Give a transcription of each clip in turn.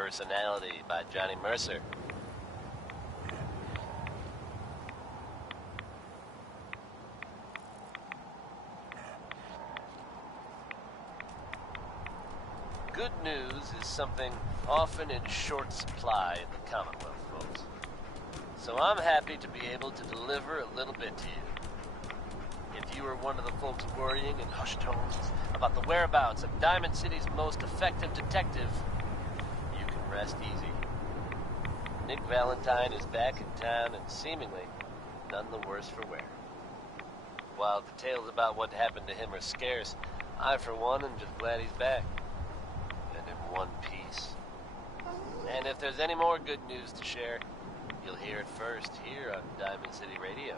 Personality by Johnny Mercer. Good news is something often in short supply in the Commonwealth, folks. So I'm happy to be able to deliver a little bit to you. If you are one of the folks worrying in hushed tones about the whereabouts of Diamond City's most effective detective, you can rest easy. Nick Valentine is back in town and seemingly none the worse for wear. While the tales about what happened to him are scarce, I for one am just glad he's back. And in one piece. And if there's any more good news to share, you'll hear it first here on Diamond City Radio.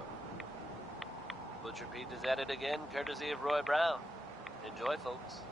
Butcher Pete is at it again, courtesy of Roy Brown. Enjoy, folks.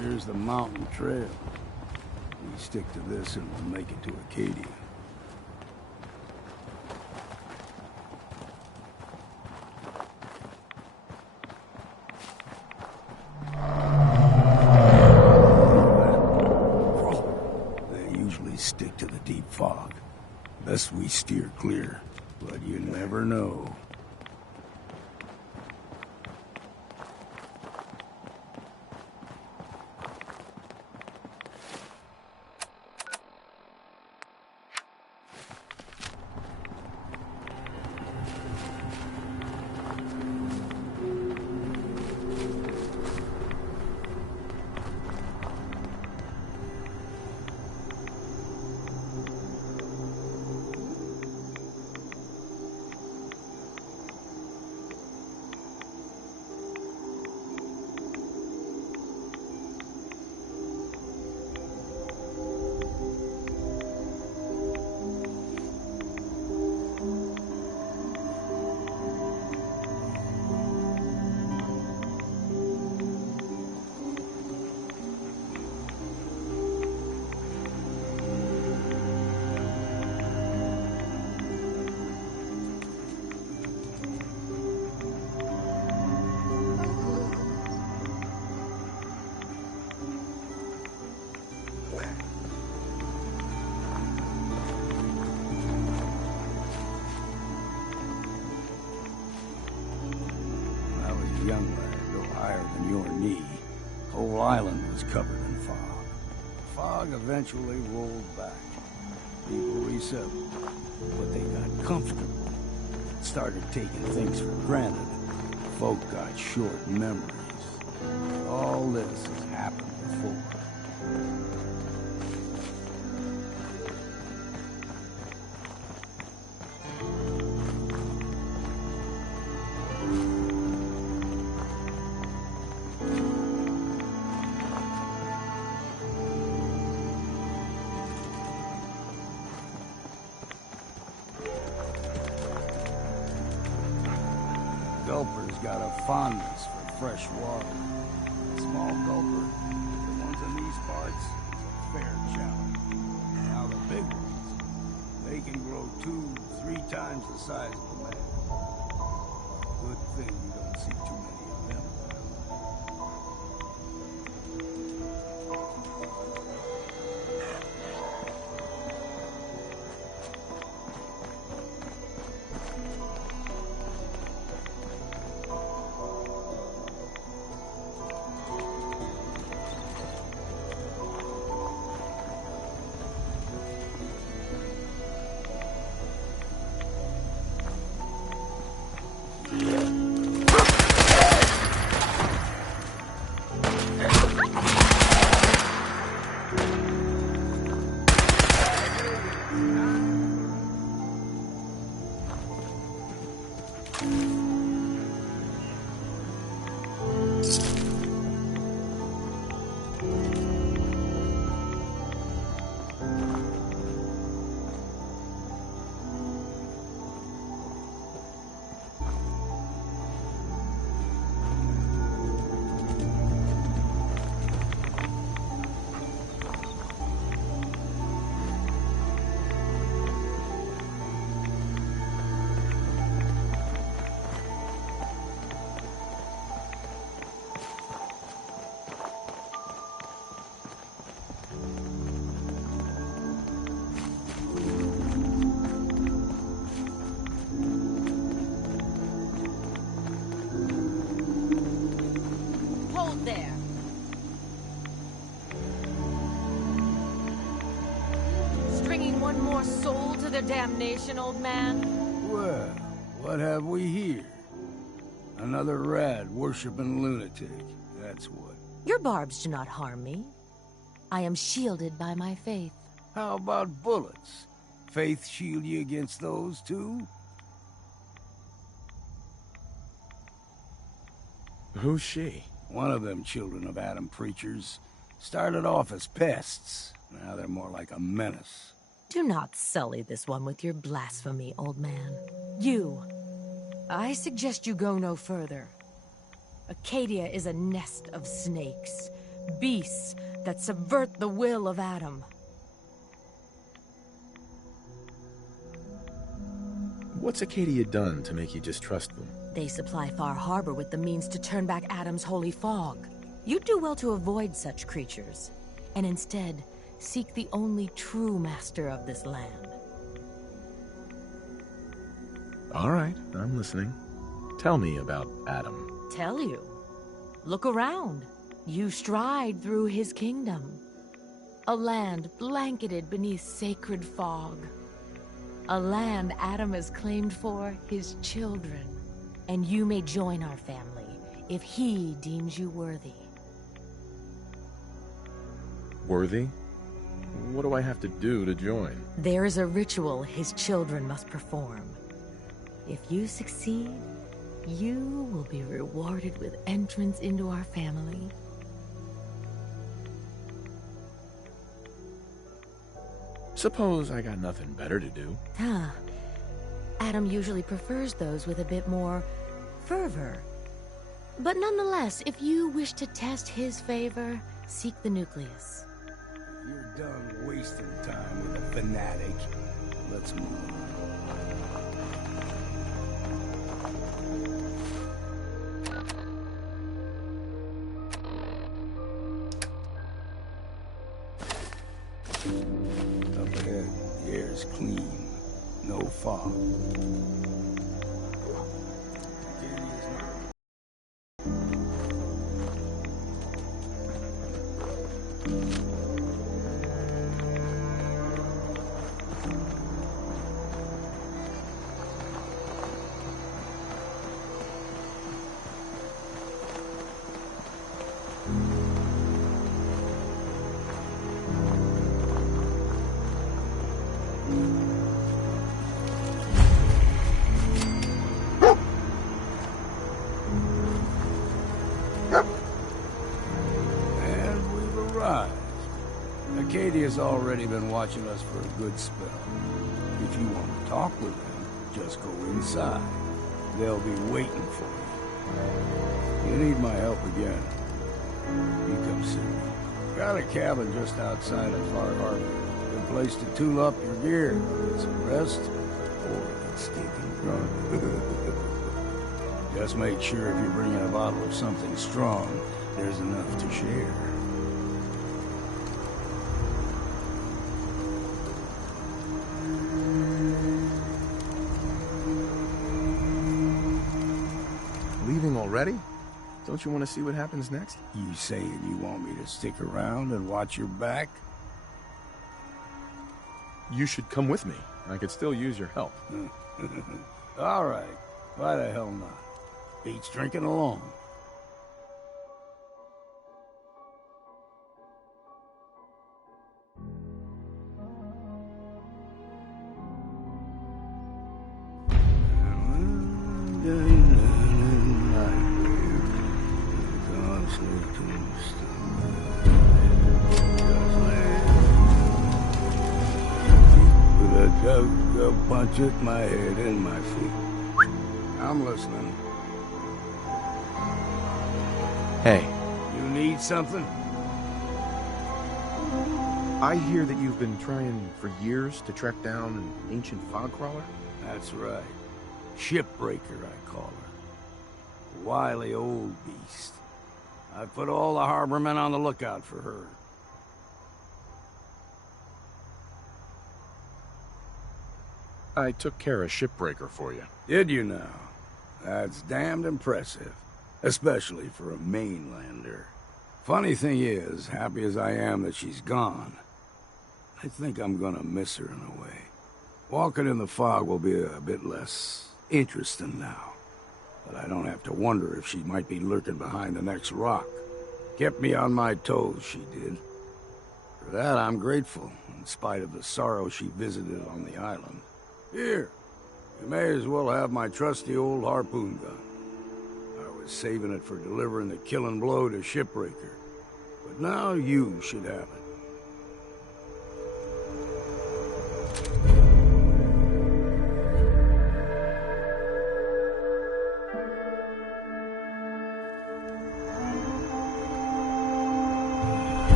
Here's the mountain trail. We stick to this and we'll make it to Acadia. They usually stick to the deep fog. Best we steer clear, but you never know. Young lad, no higher than your knee. Whole island was covered in fog. Fog eventually rolled back. People resettled, but they got comfortable. Started taking things for granted. Folk got short memories. All this has happened before. Gulper's got a fondness for fresh water. Small gulper, the ones in these parts, is a fair challenge. Now the big ones, they can grow 2-3 times the size of a man. Good thing you don't see too many of them. their damnation, old man? Well, what have we here? Another rad worshipping lunatic, that's what. Your barbs do not harm me. I am shielded by my faith. How about bullets? Faith shield you against those, too? Who's she? One of them children of Adam preachers. Started off as pests. Now they're more like a menace. Do not sully this one with your blasphemy, old man. You. I suggest you go no further. Acadia is a nest of snakes. Beasts that subvert the will of Adam. What's Acadia done to make you distrust them? They supply Far Harbor with the means to turn back Adam's holy fog. You'd do well to avoid such creatures, and instead seek the only true master of this land. All right, I'm listening. Tell me about Adam. Tell you. Look around. You stride through his kingdom. A land blanketed beneath sacred fog. A land Adam has claimed for his children. And you may join our family if he deems you worthy. Worthy? What do I have to do to join? There is a ritual his children must perform. If you succeed, you will be rewarded with entrance into our family. Suppose I got nothing better to do. Adam usually prefers those with a bit more fervor. But nonetheless, if you wish to test his favor, seek the nucleus. If you're done wasting time with a fanatic, let's move on. Up ahead, the air's clean. No fog. Acadia's already been watching us for a good spell. If you want to talk with them, just go inside. They'll be waiting for you. You need my help again, you come see me. Got a cabin just outside of Far Harbor. Good place to tool up your gear, get some rest, or get stinking drunk. Just make sure if you're bringing a bottle of something strong, there's enough to share. Leaving already? Don't you want to see what happens next? You saying you want me to stick around and watch your back? You should come with me. I could still use your help. All right. Why the hell not? Beats drinking alone. Go punch at my head and my feet. I'm listening. Hey. You need something? I hear that you've been trying for years to track down an ancient fog crawler? That's right. Shipbreaker, I call her. Wily old beast. I put all the harbormen on the lookout for her. I took care of Shipbreaker for you. Did you now? That's damned impressive. Especially for a mainlander. Funny thing is, happy as I am that she's gone, I think I'm gonna miss her in a way. Walking in the fog will be a bit less interesting now. But I don't have to wonder if she might be lurking behind the next rock. Kept me on my toes, she did. For that, I'm grateful, in spite of the sorrow she visited on the island. Here, you may as well have my trusty old harpoon gun. I was saving it for delivering the killing blow to Shipbreaker. But now you should have it.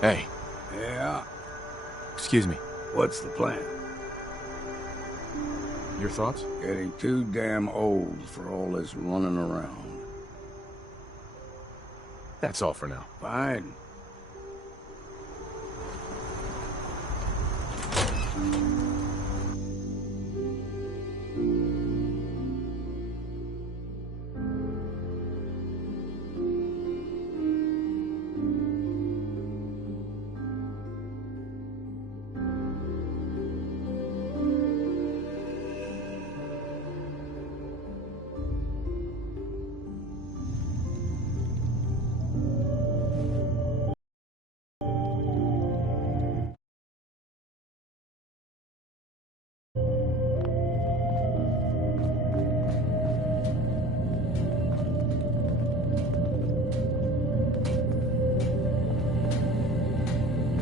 Hey. Yeah? Excuse me. What's the plan? Your thoughts? Getting too damn old for all this running around. That's all for now. Fine.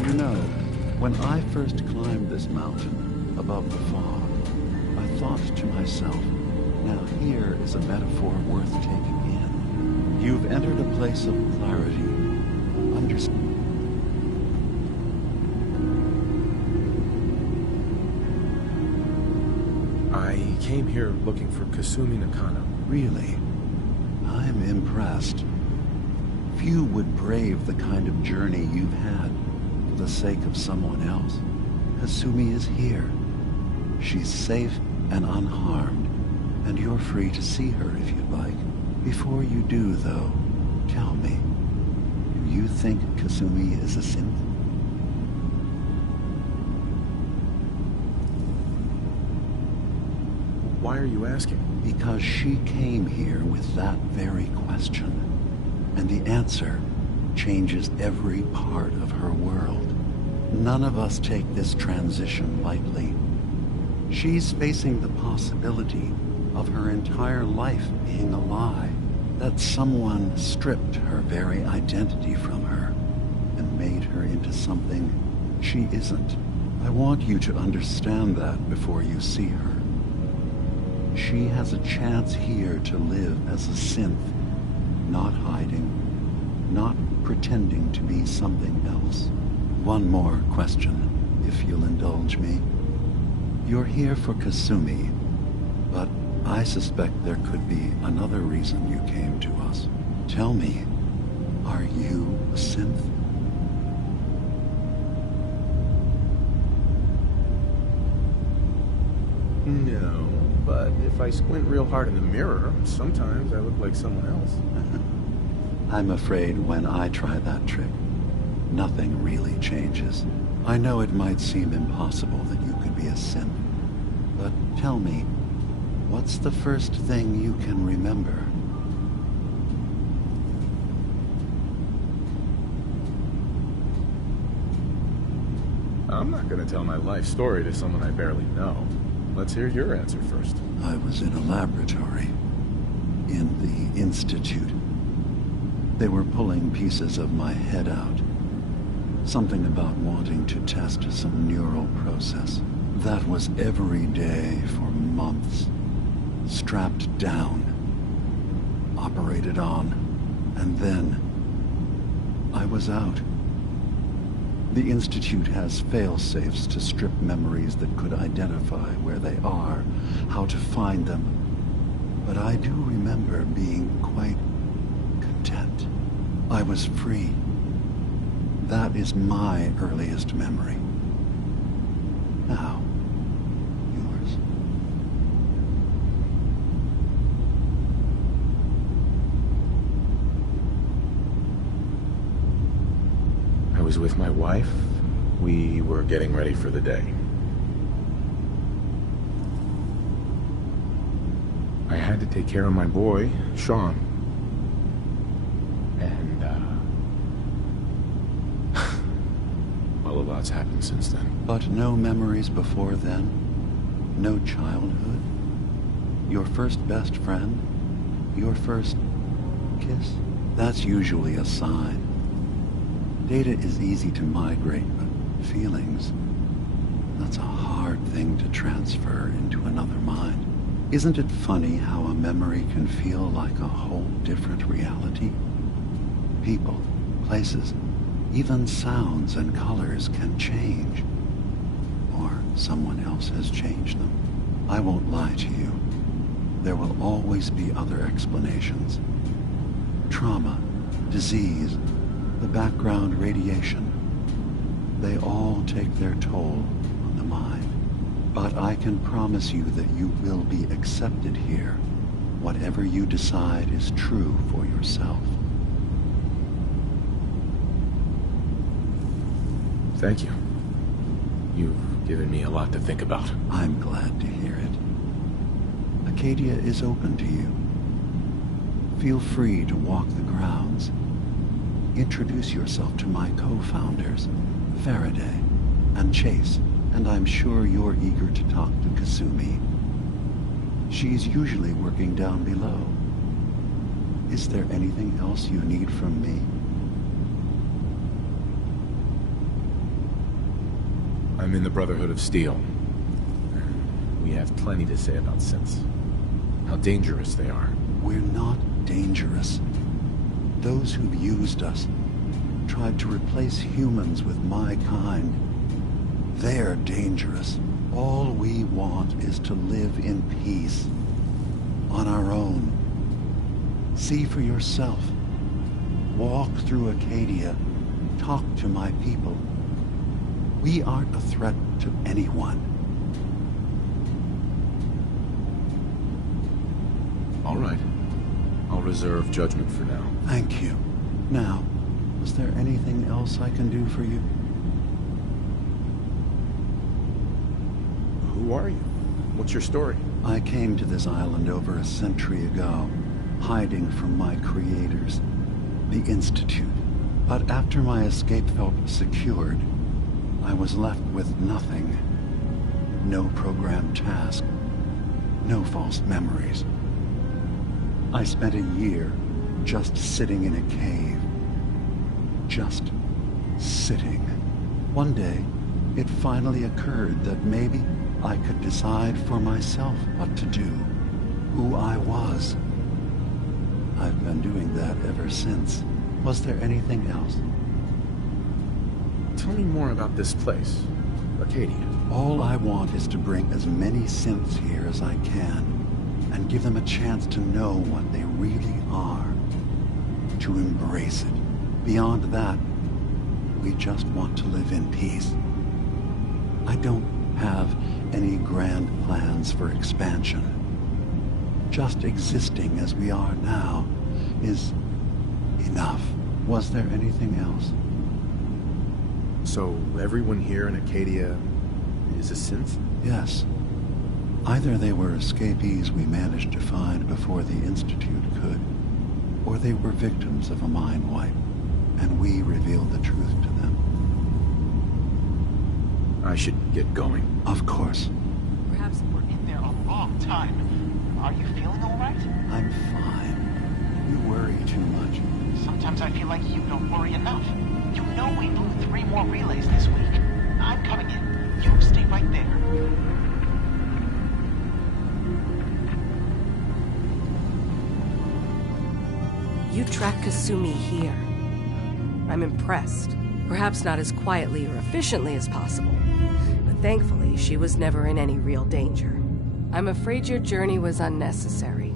You know, when I first climbed this mountain above the fog, I thought to myself, now here is a metaphor worth taking in. You've entered a place of clarity. I came here looking for Kasumi Nakano. Really, I'm impressed. Few would brave the kind of journey you've had for the sake of someone else. Kasumi is here. She's safe and unharmed, and you're free to see her if you'd like. Before you do, though, tell me, do you think Kasumi is a synth? Why are you asking? Because she came here with that very question, and the answer changes every part of her world. None of us take this transition lightly. She's facing the possibility of her entire life being a lie, that someone stripped her very identity from her and made her into something she isn't. I want you to understand that before you see her. She has a chance here to live as a synth, not hiding, not pretending to be something else. One more question, if you'll indulge me. You're here for Kasumi, but I suspect there could be another reason you came to us. Tell me, are you a synth? No, but if I squint real hard in the mirror, sometimes I look like someone else. I'm afraid when I try that trick, nothing really changes. I know it might seem impossible that you could be a synth, but tell me, what's the first thing you can remember? I'm not gonna tell my life story to someone I barely know. Let's hear your answer first. I was in a laboratory, in the Institute. They were pulling pieces of my head out. Something about wanting to test some neural process. That was every day for months. Strapped down, operated on, and then I was out. The Institute has fail-safes to strip memories that could identify where they are, how to find them. But I do remember being quite content. I was free. That is my earliest memory. Now, yours. I was with my wife. We were getting ready for the day. I had to take care of my boy, Sean. And, well, a lot's happened since then. But no memories before then? No childhood? Your first best friend? Your first kiss? That's usually a sign. Data is easy to migrate, but feelings, that's a hard thing to transfer into another mind. Isn't it funny how a memory can feel like a whole different reality? People, places, even sounds and colors can change. Or someone else has changed them. I won't lie to you. There will always be other explanations. Trauma, disease, the background radiation. They all take their toll on the mind. But I can promise you that you will be accepted here, whatever you decide is true for yourself. Thank you. You've given me a lot to think about. I'm glad to hear it. Acadia is open to you. Feel free to walk the grounds. Introduce yourself to my co-founders, Faraday and Chase, and I'm sure you're eager to talk to Kasumi. She's usually working down below. Is there anything else you need from me? I'm in the Brotherhood of Steel. We have plenty to say about synths. How dangerous they are. We're not dangerous. Those who've used us, tried to replace humans with my kind, they're dangerous. All we want is to live in peace, on our own. See for yourself. Walk through Acadia. Talk to my people. We aren't a threat to anyone. All right. I'll reserve judgment for now. Thank you. Now, is there anything else I can do for you? Who are you? What's your story? I came to this island over a century ago, hiding from my creators, the Institute. But after my escape felt secured, I was left with nothing. No programmed task. No false memories. I spent a year just sitting in a cave. Just sitting. One day, it finally occurred that maybe I could decide for myself what to do, who I was. I've been doing that ever since. Was there anything else? Tell me more about this place, Acadia. All I want is to bring as many synths here as I can, and give them a chance to know what they really are. To embrace it. Beyond that, we just want to live in peace. I don't have any grand plans for expansion. Just existing as we are now is enough. Was there anything else? So everyone here in Acadia is a synth? Yes. Either they were escapees we managed to find before the Institute could, or they were victims of a mind wipe, and we revealed the truth to them. I should get going. Of course. Perhaps we're in there a long time. Are you feeling all right? I'm fine. You worry too much. Sometimes I feel like you don't worry enough. You know we blew 3 more relays this week. I'm coming in. You stay right there. You track Kasumi here. I'm impressed. Perhaps not as quietly or efficiently as possible, but thankfully she was never in any real danger. I'm afraid your journey was unnecessary.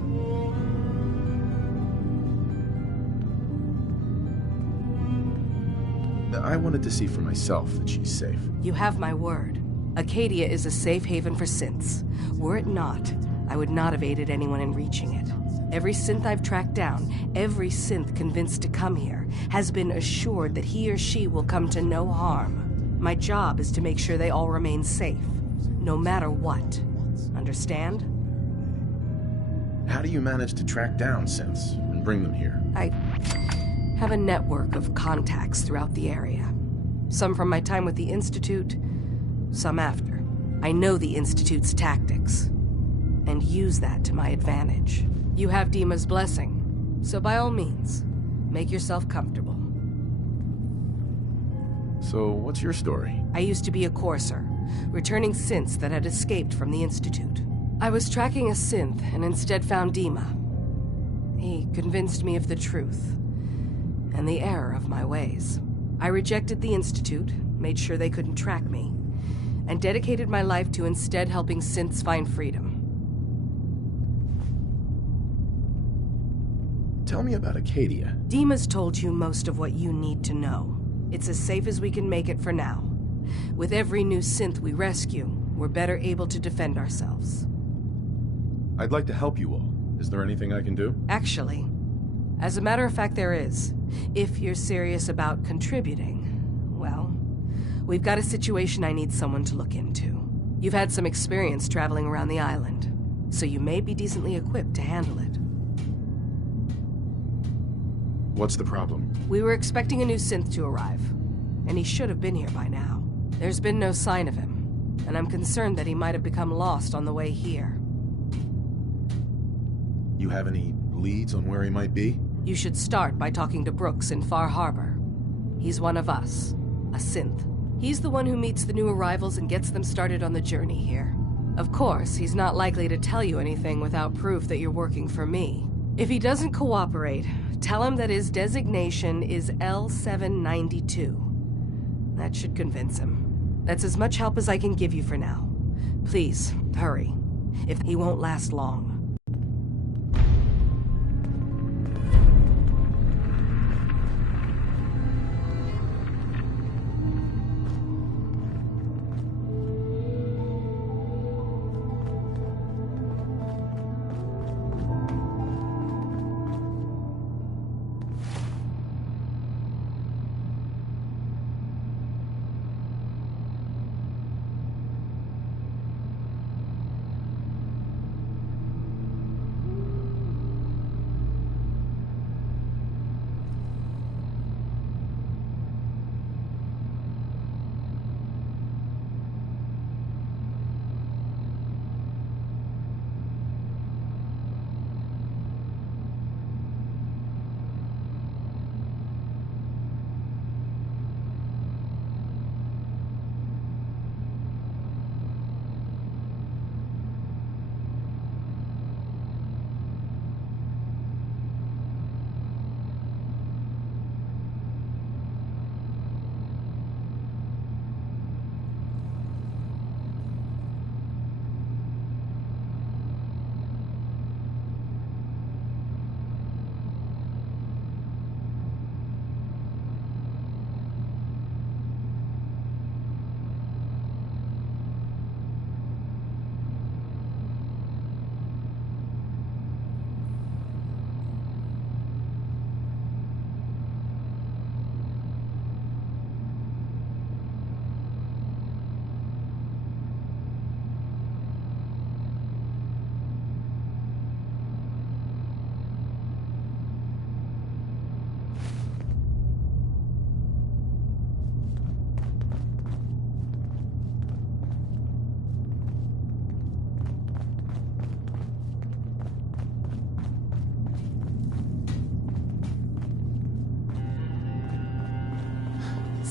I wanted to see for myself that she's safe. You have my word. Acadia is a safe haven for synths. Were it not, I would not have aided anyone in reaching it. Every synth I've tracked down, every synth convinced to come here, has been assured that he or she will come to no harm. My job is to make sure they all remain safe, no matter what. Understand? How do you manage to track down synths and bring them here? I have a network of contacts throughout the area. Some from my time with the Institute, some after. I know the Institute's tactics, and use that to my advantage. You have Dima's blessing, so by all means, make yourself comfortable. So, what's your story? I used to be a courser, returning synths that had escaped from the Institute. I was tracking a synth and instead found Dima. He convinced me of the truth and the error of my ways. I rejected the Institute, made sure they couldn't track me, and dedicated my life to instead helping synths find freedom. Tell me about Acadia. Dima's told you most of what you need to know. It's as safe as we can make it for now. With every new synth we rescue, we're better able to defend ourselves. I'd like to help you all. Is there anything I can do? Actually, as a matter of fact, there is. If you're serious about contributing, well, we've got a situation I need someone to look into. You've had some experience traveling around the island, so you may be decently equipped to handle it. What's the problem? We were expecting a new synth to arrive, and he should have been here by now. There's been no sign of him, and I'm concerned that he might have become lost on the way here. You have any leads on where he might be? You should start by talking to Brooks in Far Harbor. He's one of us, a synth. He's the one who meets the new arrivals and gets them started on the journey here. Of course, he's not likely to tell you anything without proof that you're working for me. If he doesn't cooperate, tell him that his designation is L792. That should convince him. That's as much help as I can give you for now. Please, hurry. If he won't last long.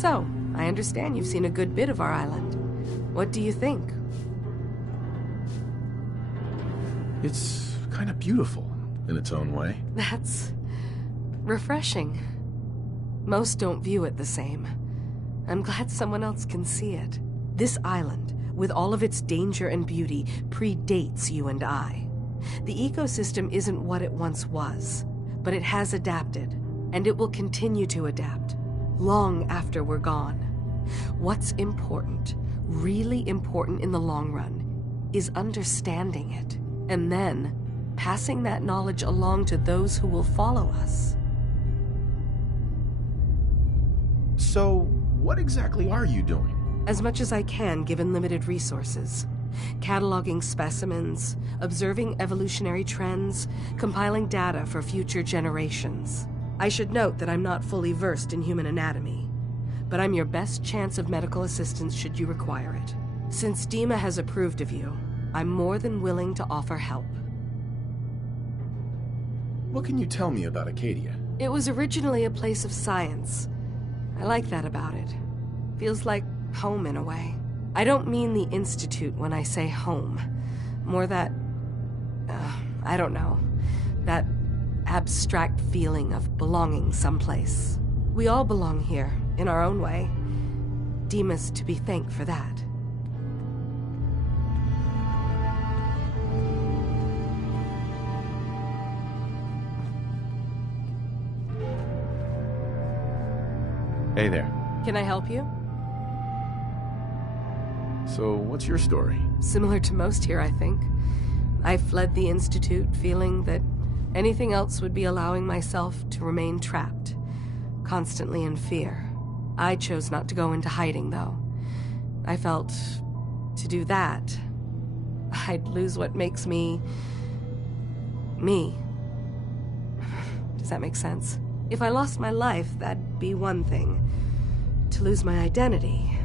So, I understand you've seen a good bit of our island. What do you think? It's kind of beautiful in its own way. That's refreshing. Most don't view it the same. I'm glad someone else can see it. This island, with all of its danger and beauty, predates you and I. The ecosystem isn't what it once was, but it has adapted, and it will continue to adapt. long after we're gone. What's important, really important in the long run, is understanding it, and then passing that knowledge along to those who will follow us. So, what exactly are you doing? As much as I can, given limited resources. Cataloging specimens, observing evolutionary trends, compiling data for future generations. I should note that I'm not fully versed in human anatomy, but I'm your best chance of medical assistance should you require it. Since Dima has approved of you, I'm more than willing to offer help. What can you tell me about Acadia? It was originally a place of science. I like that about it. Feels like home in a way. I don't mean the Institute when I say home. More that, I don't know, that abstract feeling of belonging someplace. We all belong here, in our own way. Dima's to be thanked for that. Hey there. Can I help you? So, what's your story? Similar to most here, I think. I fled the Institute feeling that anything else would be allowing myself to remain trapped, constantly in fear. I chose not to go into hiding, though. I felt to do that, I'd lose what makes me... me. Does that make sense? If I lost my life, that'd be one thing. To lose my identity,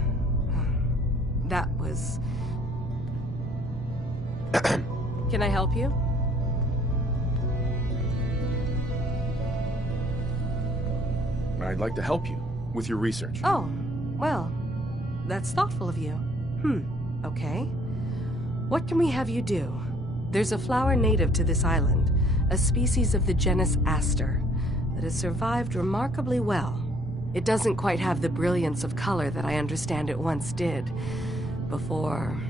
that was... Can I help you? I'd like to help you with your research. Oh, well, that's thoughtful of you. Okay. What can we have you do? There's a flower native to this island, a species of the genus Aster, that has survived remarkably well. It doesn't quite have the brilliance of color that I understand it once did. Before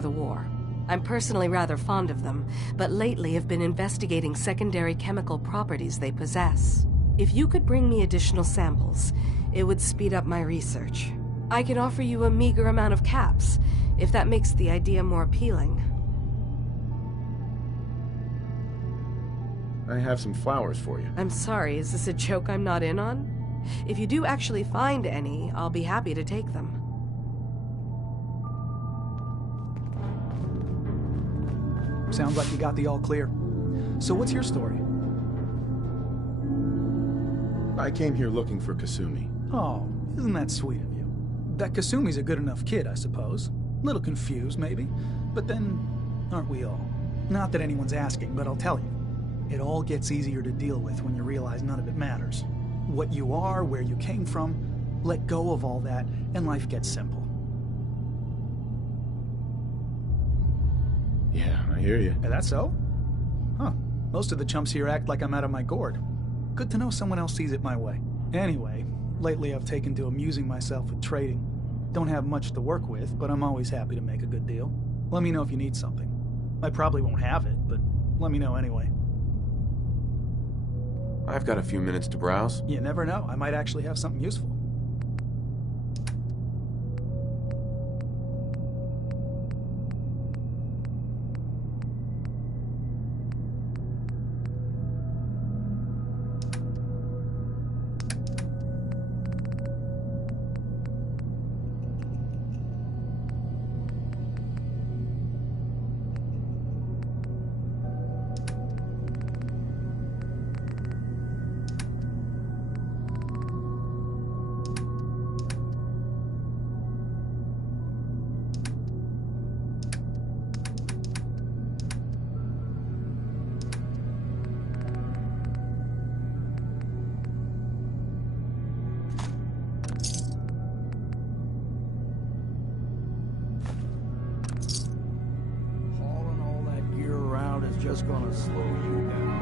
the war. I'm personally rather fond of them, but lately have been investigating secondary chemical properties they possess. If you could bring me additional samples, it would speed up my research. I can offer you a meager amount of caps, if that makes the idea more appealing. I have some flowers for you. I'm sorry, is this a joke I'm not in on? If you do actually find any, I'll be happy to take them. Sounds like you got the all clear. So what's your story? I came here looking for Kasumi. Oh, isn't that sweet of you? That Kasumi's a good enough kid, I suppose. Little confused, maybe. But then, aren't we all? Not that anyone's asking, but I'll tell you. It all gets easier to deal with when you realize none of it matters. What you are, where you came from, let go of all that, and life gets simple. Yeah, I hear you. Is that so? Huh. Most of the chumps here act like I'm out of my gourd. Good to know someone else sees it my way. Anyway, lately I've taken to amusing myself with trading. Don't have much to work with, but I'm always happy to make a good deal. Let me know if you need something. I probably won't have it, but let me know anyway. I've got a few minutes to browse. You never know. I might actually have something useful. Just gonna slow you down.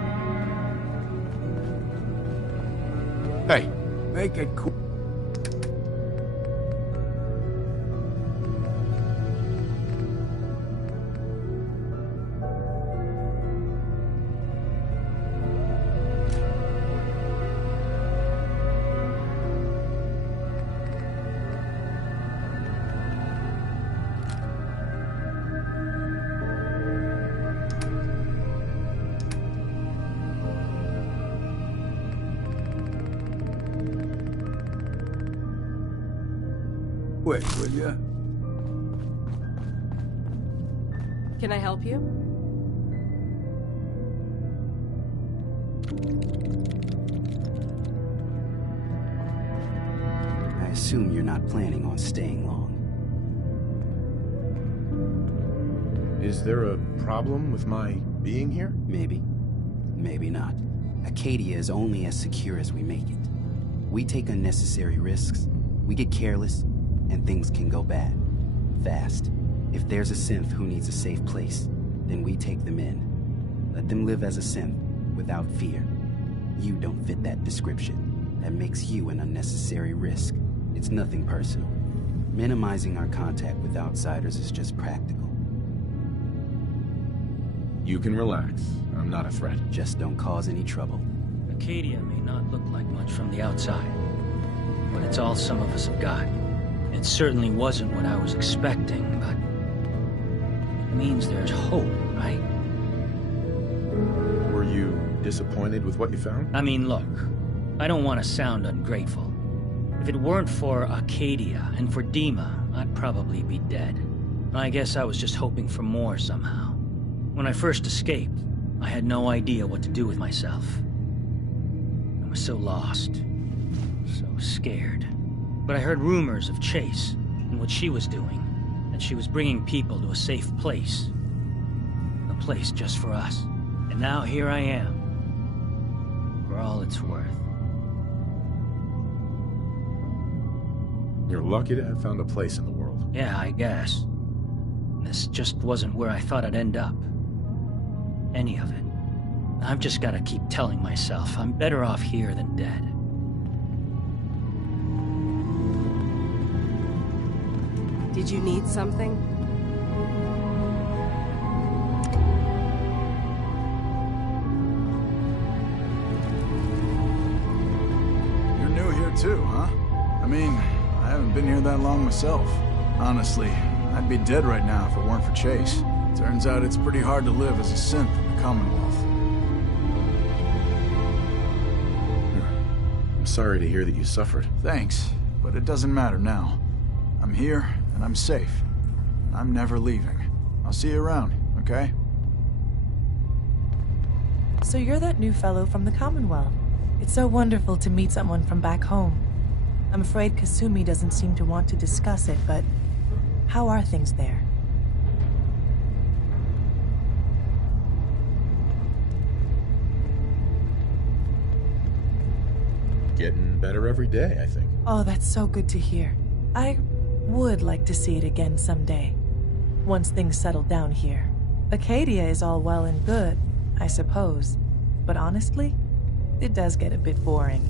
Hey. Make it cool. Quick, will ya? Can I help you? I assume you're not planning on staying long. Is there a problem with my being here? Maybe. Maybe not. Acadia is only as secure as we make it. We take unnecessary risks, we get careless, and things can go bad. Fast. If there's a synth who needs a safe place, then we take them in. Let them live as a synth, without fear. You don't fit that description. That makes you an unnecessary risk. It's nothing personal. Minimizing our contact with outsiders is just practical. You can relax. I'm not a threat. Just don't cause any trouble. Acadia may not look like much from the outside, but it's all some of us have got. It certainly wasn't what I was expecting, but it means there's hope, right? Were you disappointed with what you found? I mean, look, I don't want to sound ungrateful. If it weren't for Acadia and for Dima, I'd probably be dead. I guess I was just hoping for more somehow. When I first escaped, I had no idea what to do with myself. I was so lost, so scared. But I heard rumors of Chase and what she was doing, and she was bringing people to a safe place. A place just for us. And now here I am, for all it's worth. You're lucky to have found a place in the world. Yeah, I guess. This just wasn't where I thought I'd end up. Any of it. I've just gotta keep telling myself I'm better off here than dead. Did you need something? You're new here too, huh? I mean, I haven't been here that long myself. Honestly, I'd be dead right now if it weren't for Chase. Turns out it's pretty hard to live as a synth in the Commonwealth. I'm sorry to hear that you suffered. Thanks, but it doesn't matter now. I'm here, and I'm safe. I'm never leaving. I'll see you around, okay? So you're that new fellow from the Commonwealth. It's so wonderful to meet someone from back home. I'm afraid Kasumi doesn't seem to want to discuss it, but how are things there? Getting better every day, I think. Oh, that's so good to hear. I would like to see it again someday. Once things settle down here. Acadia is all well and good, I suppose. But honestly, it does get a bit boring.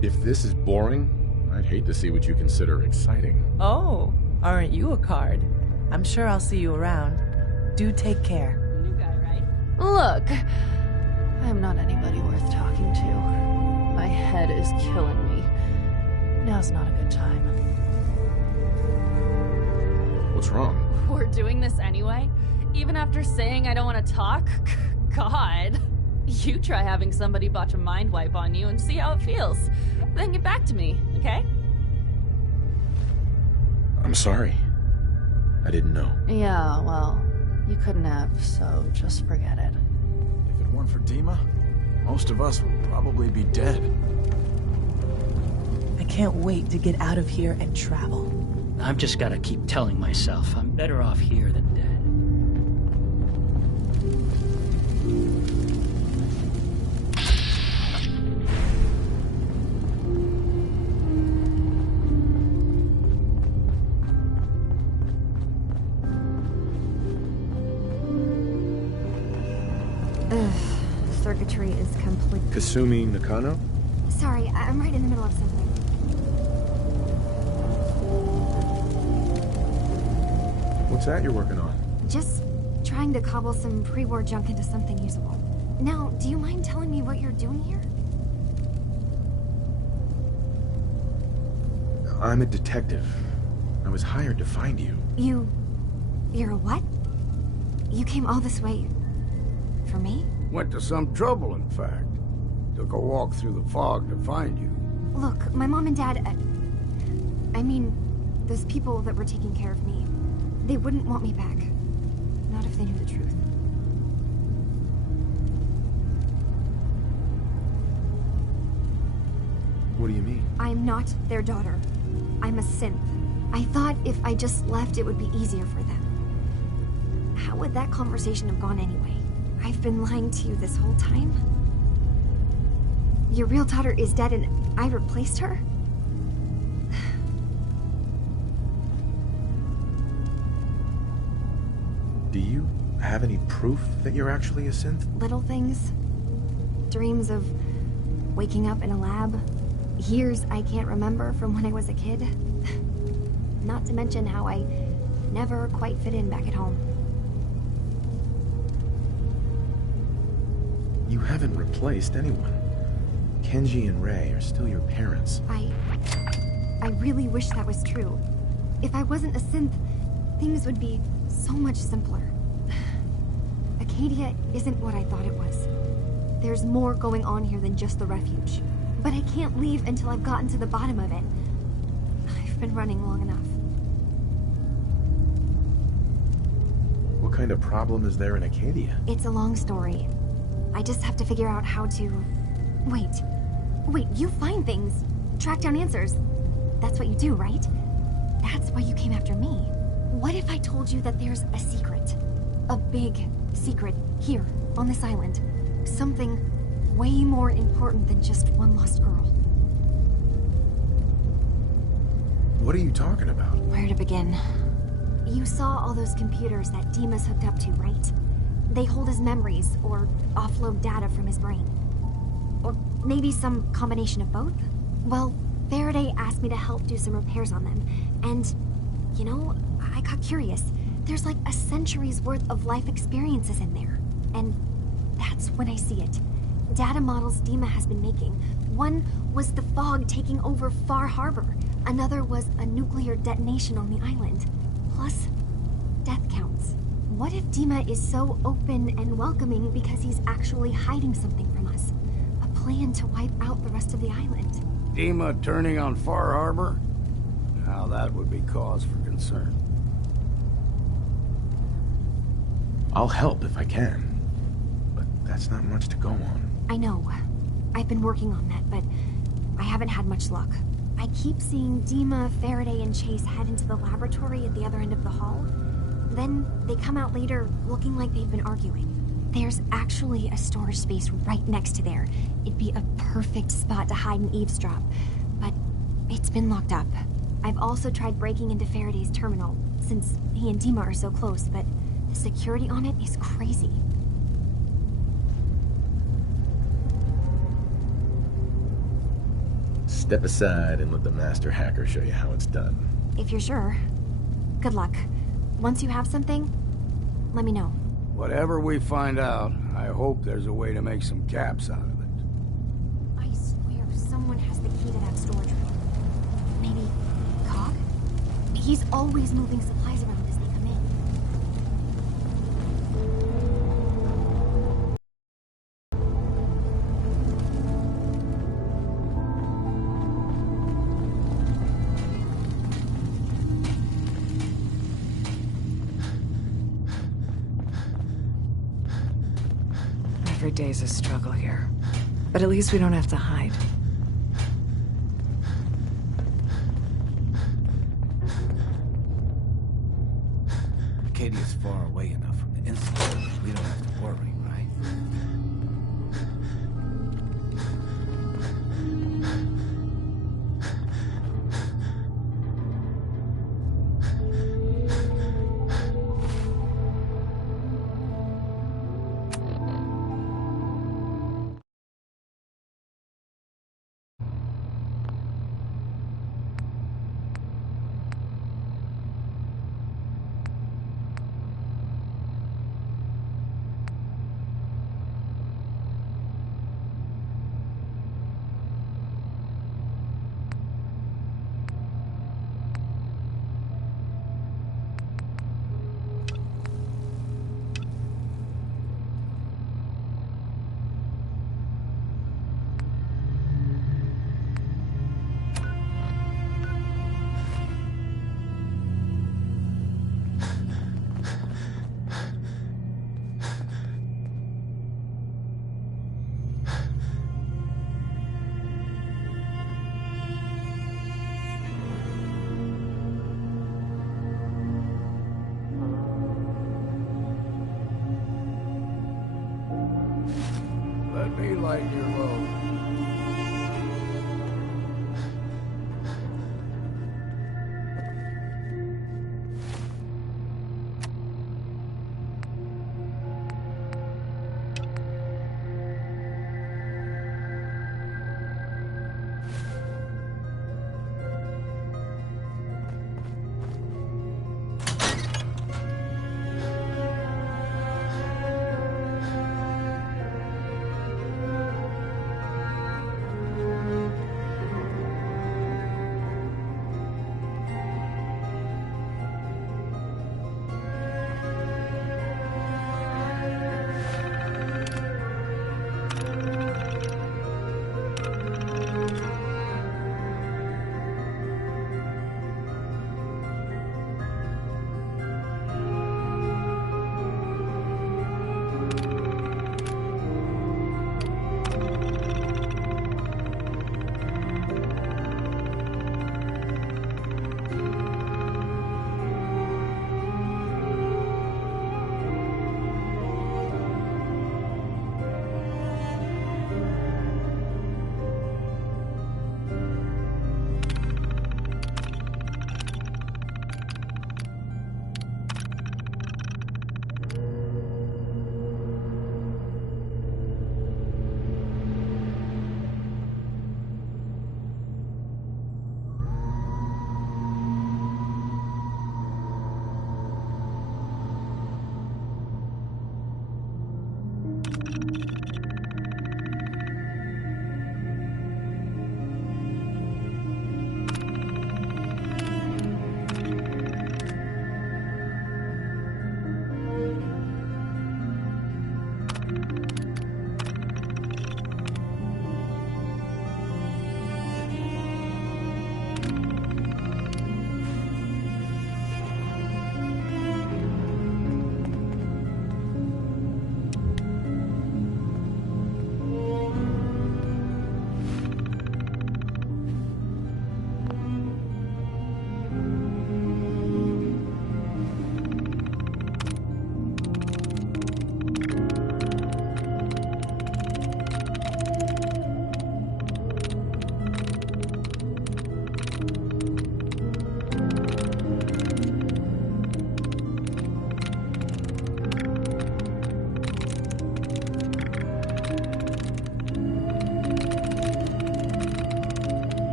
If this is boring, I'd hate to see what you consider exciting. Oh, aren't you a card? I'm sure I'll see you around. Do take care. New guy, right? Look, I'm not anybody worth talking to. My head is killing me. Now's not a good time. What's wrong? We're doing this anyway? Even after saying I don't want to talk? God. You try having somebody botch a mind wipe on you and see how it feels. Then get back to me, okay? I'm sorry. I didn't know. Yeah, well, you couldn't have, so just forget it. If it weren't for Dima, most of us would probably be dead. I can't wait to get out of here and travel. I've just gotta keep telling myself I'm better off here than dead. Circuitry is complete. Kasumi Nakano? Sorry, I'm right in the middle of something. What's that you're working on? Just trying to cobble some pre-war junk into something usable. Now, do you mind telling me what you're doing here? I'm a detective. I was hired to find you. You're a what? You came all this way... for me? Went to some trouble, in fact. Took a walk through the fog to find you. Look, my mom and dad... I mean, those people that were taking care of me, they wouldn't want me back. Not if they knew the truth. What do you mean? I'm not their daughter. I'm a synth. I thought if I just left, it would be easier for them. How would that conversation have gone anyway? I've been lying to you this whole time? Your real daughter is dead and I replaced her? Do you have any proof that you're actually a synth? Little things. Dreams of waking up in a lab. Years I can't remember from when I was a kid. Not to mention how I never quite fit in back at home. You haven't replaced anyone. Kenji and Ray are still your parents. I really wish that was true. If I wasn't a synth, things would be so much simpler. Acadia isn't what I thought it was. There's more going on here than just the refuge. But I can't leave until I've gotten to the bottom of it. I've been running long enough. What kind of problem is there in Acadia? It's a long story. I just have to figure out how to... Wait, you find things. Track down answers. That's what you do, right? That's why you came after me. What if I told you that there's a secret? A big secret here, on this island. Something way more important than just one lost girl. What are you talking about? Where to begin? You saw all those computers that Dima's hooked up to, right? They hold his memories, or offload data from his brain. Or maybe some combination of both? Well, Faraday asked me to help do some repairs on them, and, you know, I got curious. There's like a century's worth of life experiences in there, and that's when I see it. Data models Dima has been making. One was the fog taking over Far Harbor. Another was a nuclear detonation on the island. Plus, death counts. What if Dima is so open and welcoming because he's actually hiding something from us? A plan to wipe out the rest of the island. Dima turning on Far Harbor? Now that would be cause for concern. I'll help if I can, but that's not much to go on. I know. I've been working on that, but I haven't had much luck. I keep seeing Dima, Faraday, and Chase head into the laboratory at the other end of the hall. Then they come out later looking like they've been arguing. There's actually a storage space right next to there. It'd be a perfect spot to hide and eavesdrop, but it's been locked up. I've also tried breaking into Faraday's terminal, since he and Dima are so close, but the security on it is crazy. Step aside and let the master hacker show you how it's done. If you're sure. Good luck. Once you have something, let me know. Whatever we find out, I hope there's a way to make some caps out of it. I swear someone has the key to that storage room. Maybe Cog? He's always moving supplies around as they come in. Every day's a struggle here. But at least we don't have to hide. Acadia's far away enough from the incident. We don't have to worry, right? right your load.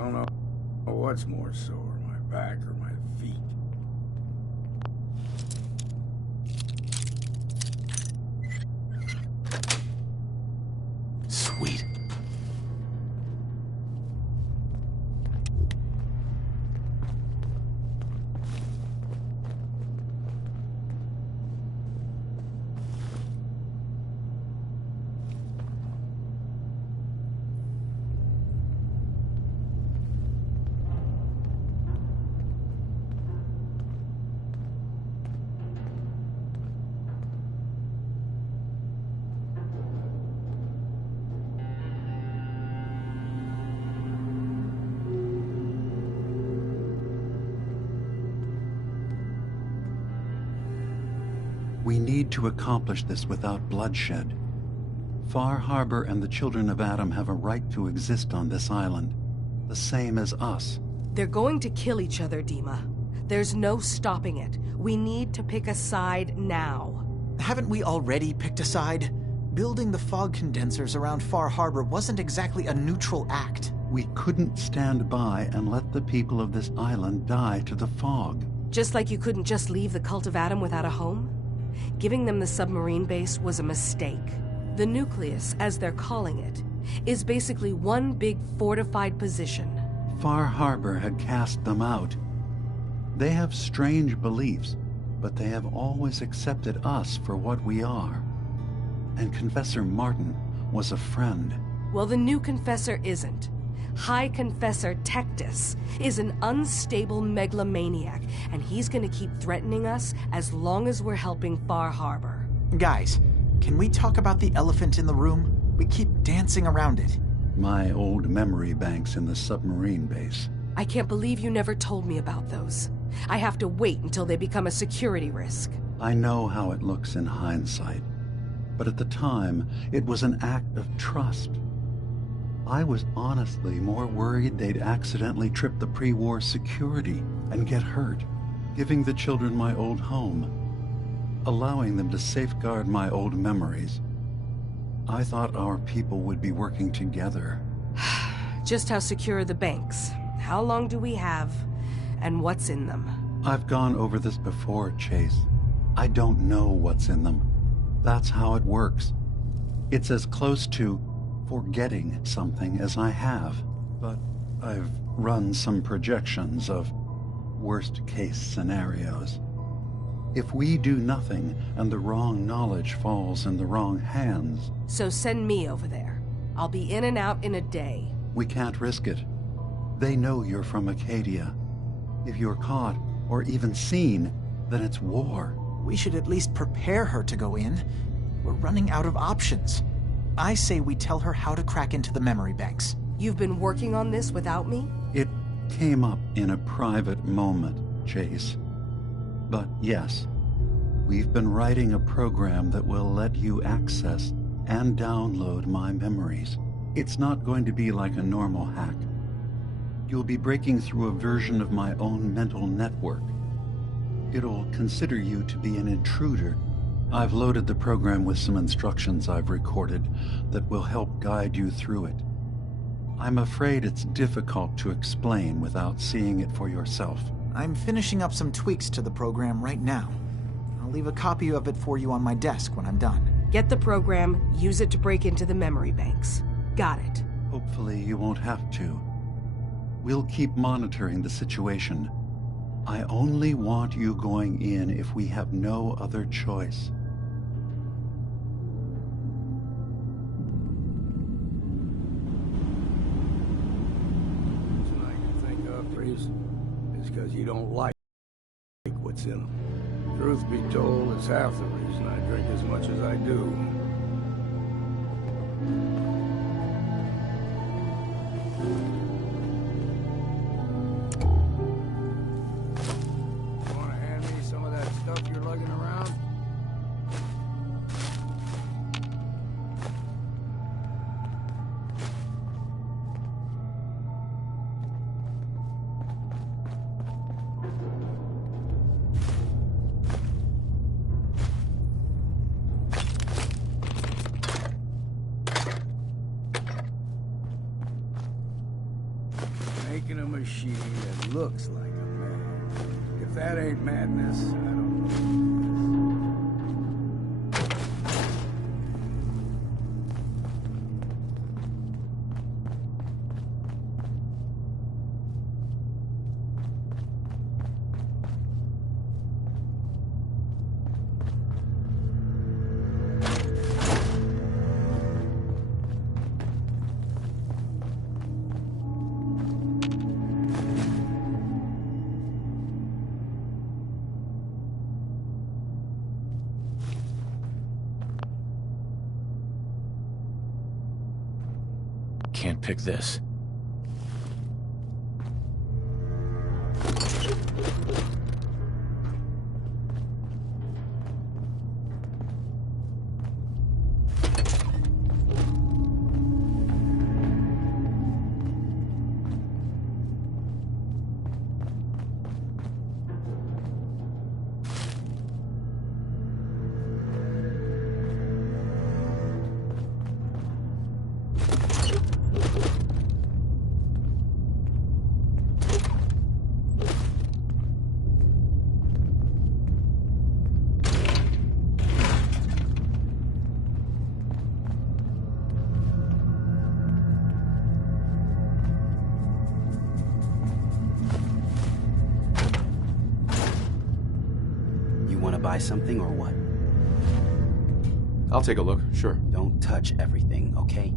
Don't know what's more sore, my back or my feet. Sweet. We need to accomplish this without bloodshed. Far Harbor and the children of Adam have a right to exist on this island, the same as us. They're going to kill each other, Dima. There's no stopping it. We need to pick a side now. Haven't we already picked a side? Building the fog condensers around Far Harbor wasn't exactly a neutral act. We couldn't stand by and let the people of this island die to the fog. Just like you couldn't just leave the Cult of Adam without a home? Giving them the submarine base was a mistake. The nucleus, as they're calling it, is basically one big fortified position. Far Harbor had cast them out. They have strange beliefs, but they have always accepted us for what we are. And Confessor Martin was a friend. Well, the new Confessor isn't. High Confessor Tectus is an unstable megalomaniac, and he's gonna keep threatening us as long as we're helping Far Harbor. Guys, can we talk about the elephant in the room? We keep dancing around it. My old memory banks in the submarine base. I can't believe you never told me about those. I have to wait until they become a security risk. I know how it looks in hindsight, but at the time, it was an act of trust. I was honestly more worried they'd accidentally trip the pre-war security and get hurt, giving the children my old home, allowing them to safeguard my old memories. I thought our people would be working together. Just how secure are the banks? How long do we have? And what's in them? I've gone over this before, Chase. I don't know what's in them. That's how it works. It's as close to forgetting something as I have. But I've run some projections of worst-case scenarios. If we do nothing and the wrong knowledge falls in the wrong hands... So send me over there. I'll be in and out in a day. We can't risk it. They know you're from Acadia. If you're caught, or even seen, then it's war. We should at least prepare her to go in. We're running out of options. I say we tell her how to crack into the memory banks. You've been working on this without me? It came up in a private moment, Chase. But yes, we've been writing a program that will let you access and download my memories. It's not going to be like a normal hack. You'll be breaking through a version of my own mental network. It'll consider you to be an intruder. I've loaded the program with some instructions I've recorded that will help guide you through it. I'm afraid it's difficult to explain without seeing it for yourself. I'm finishing up some tweaks to the program right now. I'll leave a copy of it for you on my desk when I'm done. Get the program, use it to break into the memory banks. Got it. Hopefully you won't have to. We'll keep monitoring the situation. I only want you going in if we have no other choice. Reason I can think of, Reese, is because you don't like what's in them. Truth be told, is half the reason I drink as much as I do. Want to hand me some of that stuff you're lugging around? making a machine that looks like a man. If that ain't madness, I don't know. Can't pick this. Buy something or what? I'll take a look, sure. Don't touch everything, okay?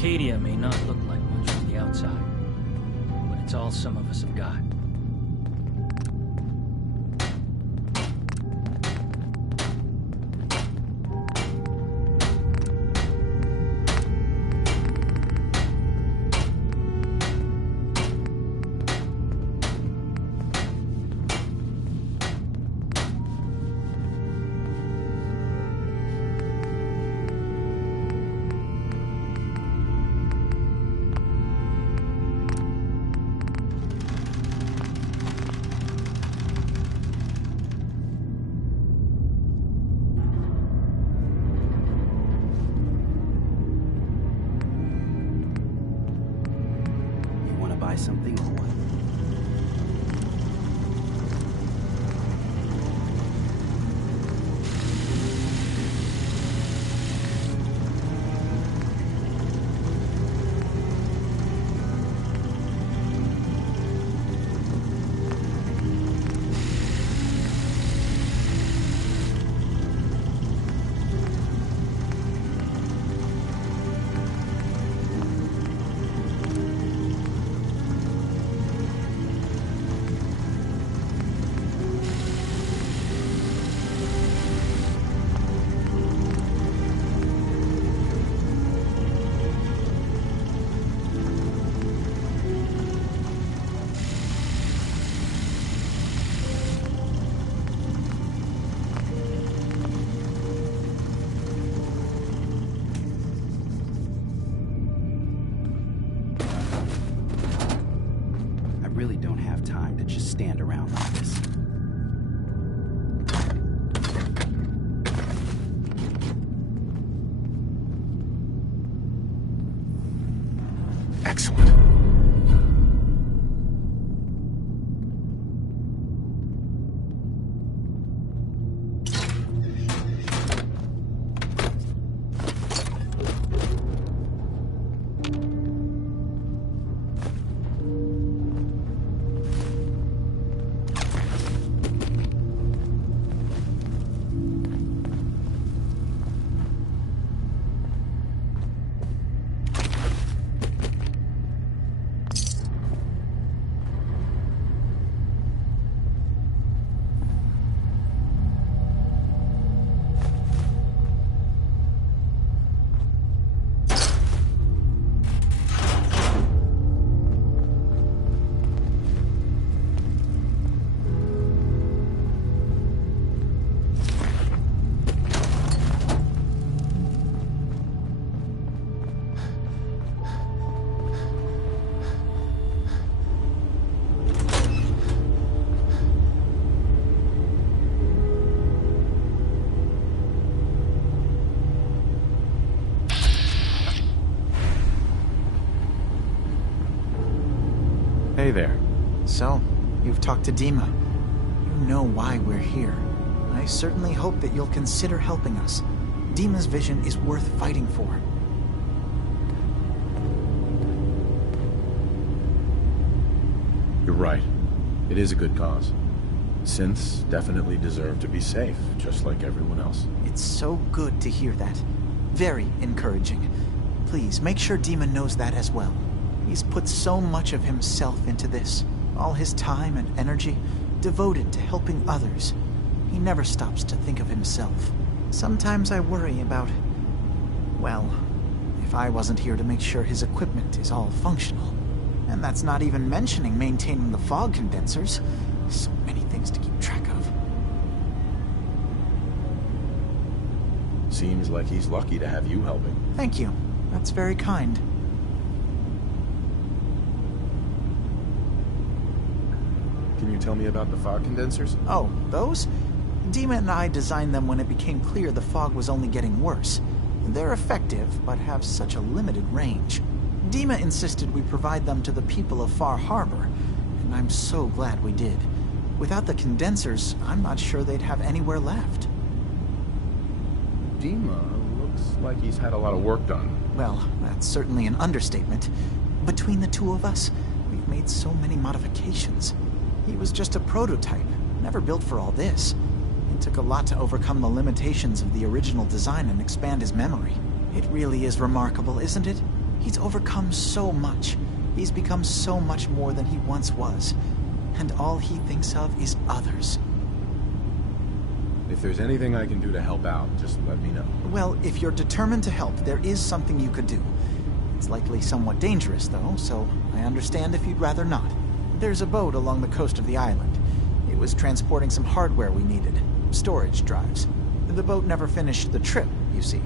Acadia may not look like much from the outside, but it's all some of us have got. don't have time to just stand around like this. Excellent. Hey there. So, you've talked to Dima. You know why we're here. I certainly hope that you'll consider helping us. Dima's vision is worth fighting for. You're right. It is a good cause. Synths definitely deserve to be safe, just like everyone else. It's so good to hear that. Very encouraging. Please, make sure Dima knows that as well. He's put so much of himself into this. All his time and energy devoted to helping others. He never stops to think of himself. Sometimes I worry about... well, if I wasn't here to make sure his equipment is all functional. And that's not even mentioning maintaining the fog condensers. So many things to keep track of. Seems like he's lucky to have you helping. Thank you. That's very kind. Can you tell me about the fog condensers? Oh, those? Dima and I designed them when it became clear the fog was only getting worse. They're effective, but have such a limited range. Dima insisted we provide them to the people of Far Harbor, and I'm so glad we did. Without the condensers, I'm not sure they'd have anywhere left. Dima looks like he's had a lot of work done. Well, that's certainly an understatement. Between the two of us, we've made so many modifications. He was just a prototype, never built for all this. It took a lot to overcome the limitations of the original design and expand his memory. It really is remarkable, isn't it? He's overcome so much. He's become so much more than he once was. And all he thinks of is others. If there's anything I can do to help out, just let me know. Well, if you're determined to help, there is something you could do. It's likely somewhat dangerous, though, so I understand if you'd rather not. There's a boat along the coast of the island. It was transporting some hardware we needed. Storage drives. The boat never finished the trip, you see,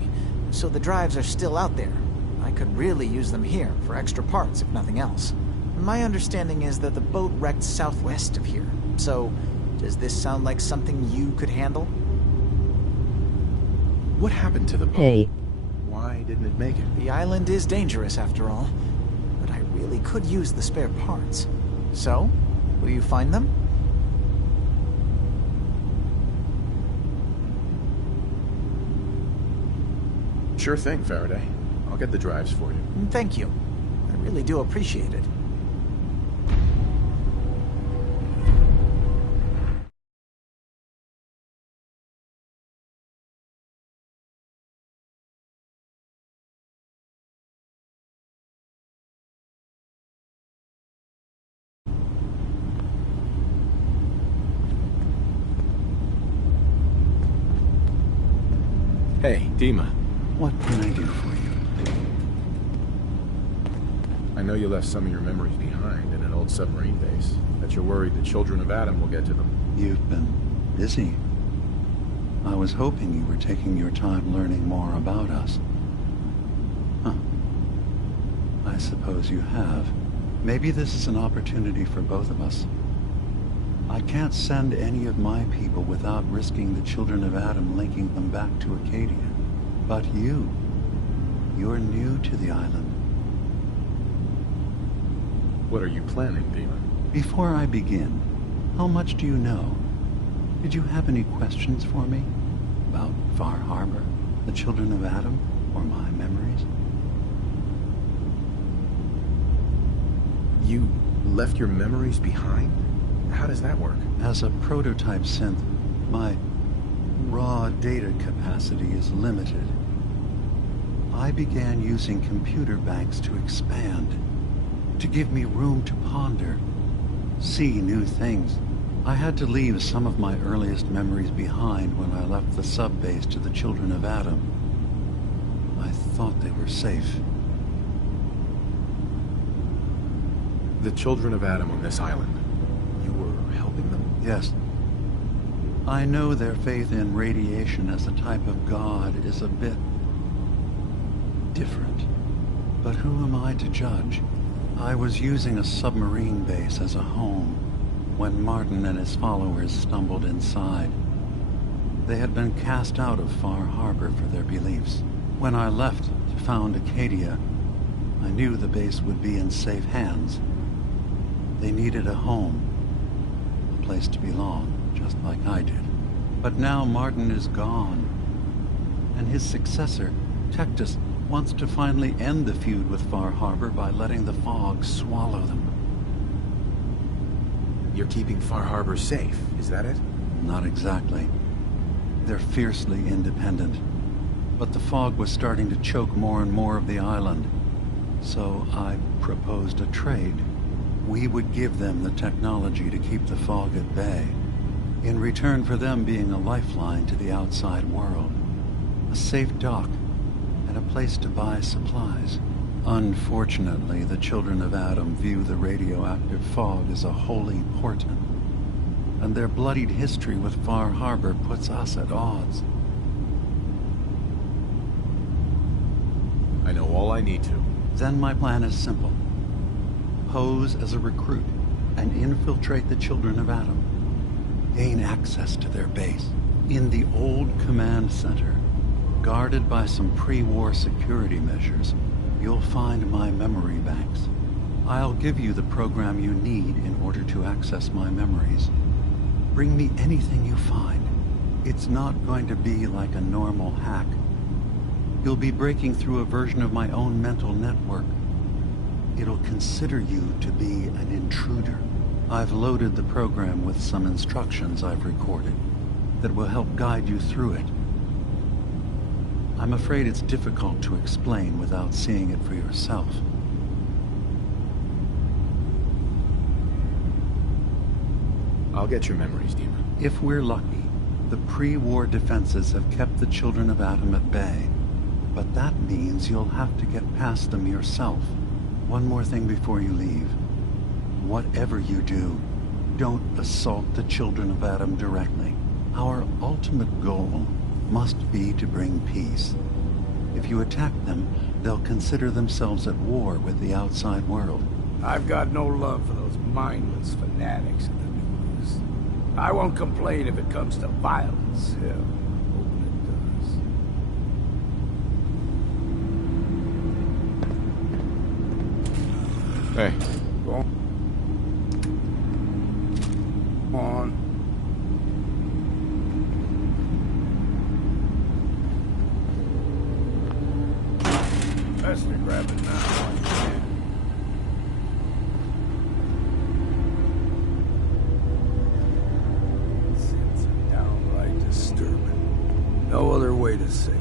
so the drives are still out there. I could really use them here for extra parts, if nothing else. My understanding is that the boat wrecked southwest of here, so does this sound like something you could handle? What happened to the boat? Hey. Why didn't it make it? The island is dangerous, after all, but I really could use the spare parts. So, will you find them? Sure thing, Faraday. I'll get the drives for you. Thank you. I really do appreciate it. Hey, Dima. What can I do for you? I know you left some of your memories behind in an old submarine base. Bet you're worried the children of Adam will get to them. You've been busy. I was hoping you were taking your time learning more about us. Huh. I suppose you have. Maybe this is an opportunity for both of us. I can't send any of my people without risking the children of Adam linking them back to Acadia. But you're new to the island. What are you planning, Dima? Before I begin, how much do you know? Did you have any questions for me? About Far Harbor, the children of Adam, or my memories? You left your memories behind? How does that work? As a prototype synth, my raw data capacity is limited. I began using computer banks to expand, to give me room to ponder, see new things. I had to leave some of my earliest memories behind when I left the subbase to the children of Adam. I thought they were safe. The children of Adam on this island, you were helping them? Yes. I know their faith in radiation as a type of god is a bit different. But who am I to judge? I was using a submarine base as a home when Martin and his followers stumbled inside. They had been cast out of Far Harbor for their beliefs. When I left to found Acadia, I knew the base would be in safe hands. They needed a home, a place to belong, just like I did. But now Martin is gone, and his successor, Tectus, wants to finally end the feud with Far Harbor by letting the fog swallow them. You're keeping Far Harbor safe, is that it? Not exactly. They're fiercely independent. But the fog was starting to choke more and more of the island. So I proposed a trade. We would give them the technology to keep the fog at bay, in return for them being a lifeline to the outside world. A safe dock, and a place to buy supplies. Unfortunately, the children of Adam view the radioactive fog as a holy portent, and their bloodied history with Far Harbor puts us at odds. I know all I need to. Then my plan is simple. Pose as a recruit and infiltrate the children of Adam. Gain access to their base in the old command center. Guarded by some pre-war security measures, you'll find my memory banks. I'll give you the program you need in order to access my memories. Bring me anything you find. It's not going to be like a normal hack. You'll be breaking through a version of my own mental network. It'll consider you to be an intruder. I've loaded the program with some instructions I've recorded that will help guide you through it. I'm afraid it's difficult to explain without seeing it for yourself. I'll get your memories, Dima. If we're lucky, the pre-war defenses have kept the children of Adam at bay. But that means you'll have to get past them yourself. One more thing before you leave. Whatever you do, don't assault the children of Adam directly. Our ultimate goal must be to bring peace. If you attack them, they'll consider themselves at war with the outside world. I've got no love for those mindless fanatics in the news. I won't complain if it comes to violence. Hell, hoping it does. Hey. Go on. Best to grab it now while you can. It's downright disturbing. No other way to say it.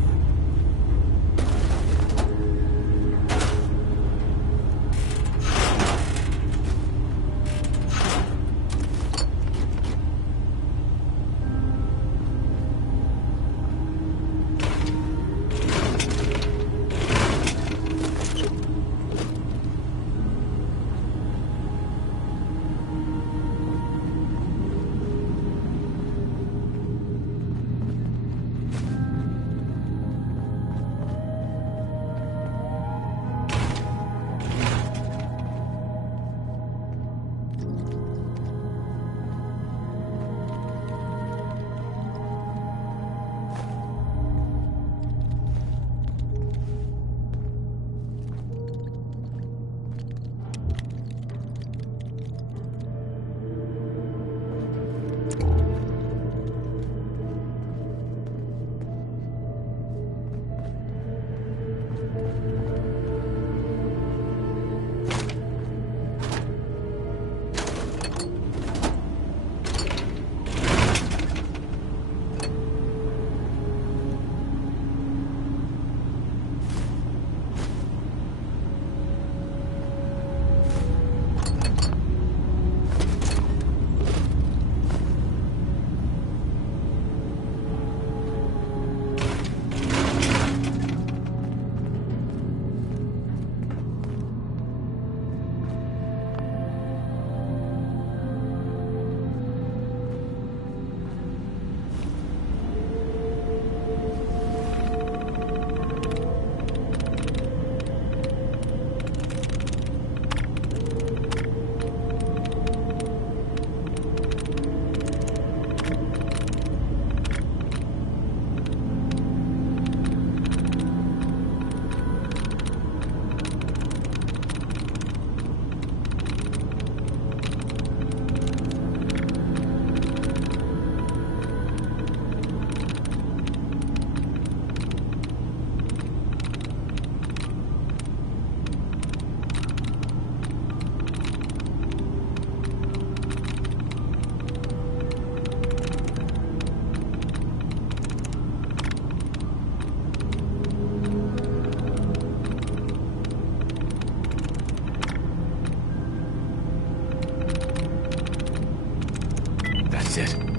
is it?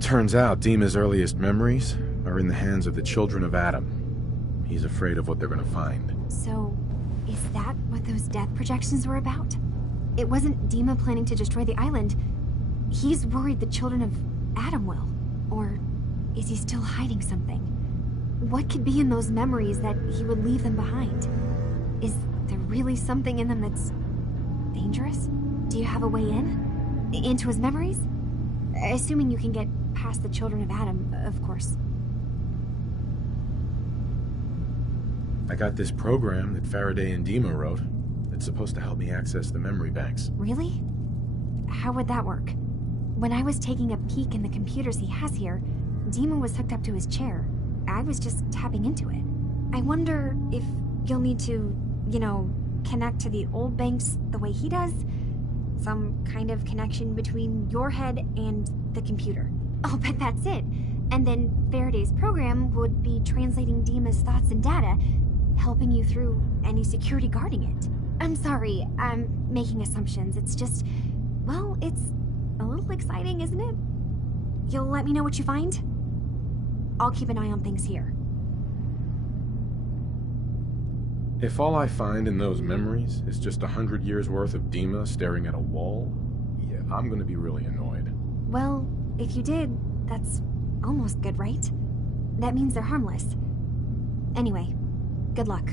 Turns out Dima's earliest memories are in the hands of the children of Adam. He's afraid of what they're gonna find. So, is that what those death projections were about? It wasn't Dima planning to destroy the island. He's worried the children of Adam will. Or is he still hiding something? What could be in those memories that he would leave them behind? Is there really something in them that's dangerous? Do you have a way in? Into his memories? Assuming you can get past the children of Adam, of course. I got this program that Faraday and Dima wrote that's supposed to help me access the memory banks. Really? How would that work? When I was taking a peek in the computers he has here, Dima was hooked up to his chair. I was just tapping into it. I wonder if you'll need to, connect to the old banks the way he does? Some kind of connection between your head and the computer. Oh, but that's it. And then Faraday's program would be translating Dima's thoughts and data, helping you through any security guarding it. I'm sorry, I'm making assumptions. It's just, well, it's a little exciting, isn't it? You'll let me know what you find? I'll keep an eye on things here. If all I find in those memories is just 100 years worth of Dima staring at a wall, yeah, I'm gonna be really annoyed. Well, if you did, that's almost good, right? That means they're harmless. Anyway, good luck.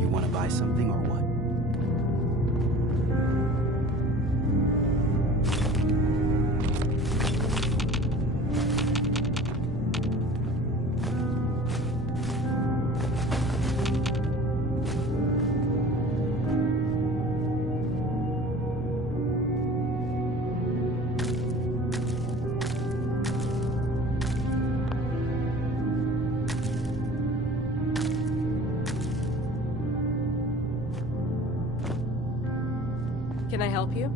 You want to buy something or what? Can I help you?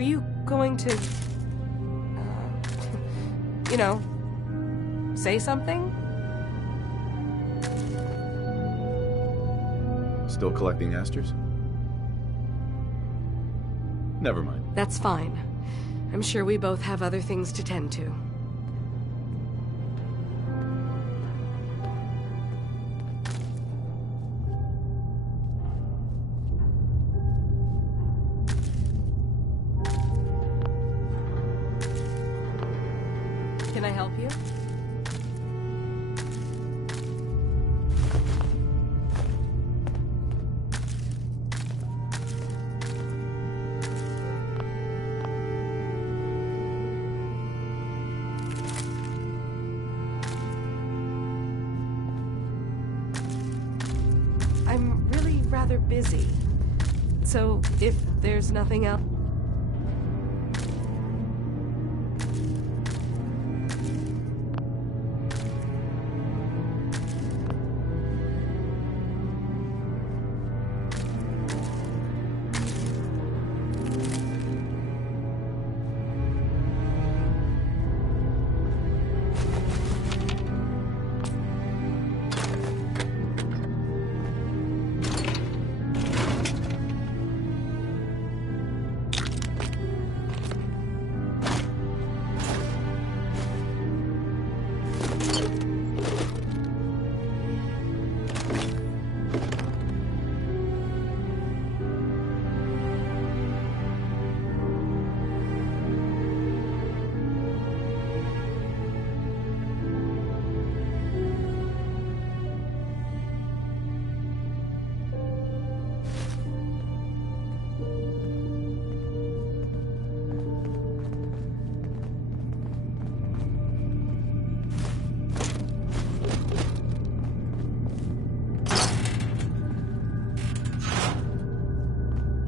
Were you going to... you know, say something? Still collecting asters? Never mind. That's fine. I'm sure we both have other things to tend to. Can I help you? I'm really rather busy. So, if there's nothing else...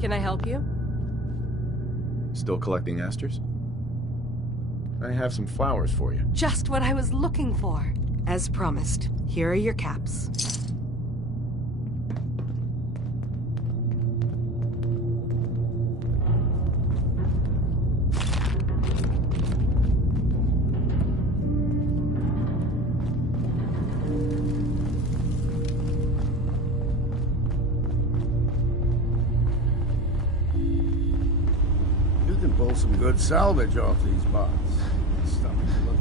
Can I help you? Still collecting asters? I have some flowers for you. Just what I was looking for. As promised, here are your caps. You can pull some good salvage off these bots. Stuff to look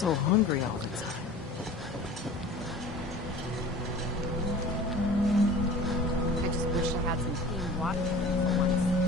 so hungry all the time. I just wish I had some clean water for once.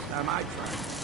last time I tried.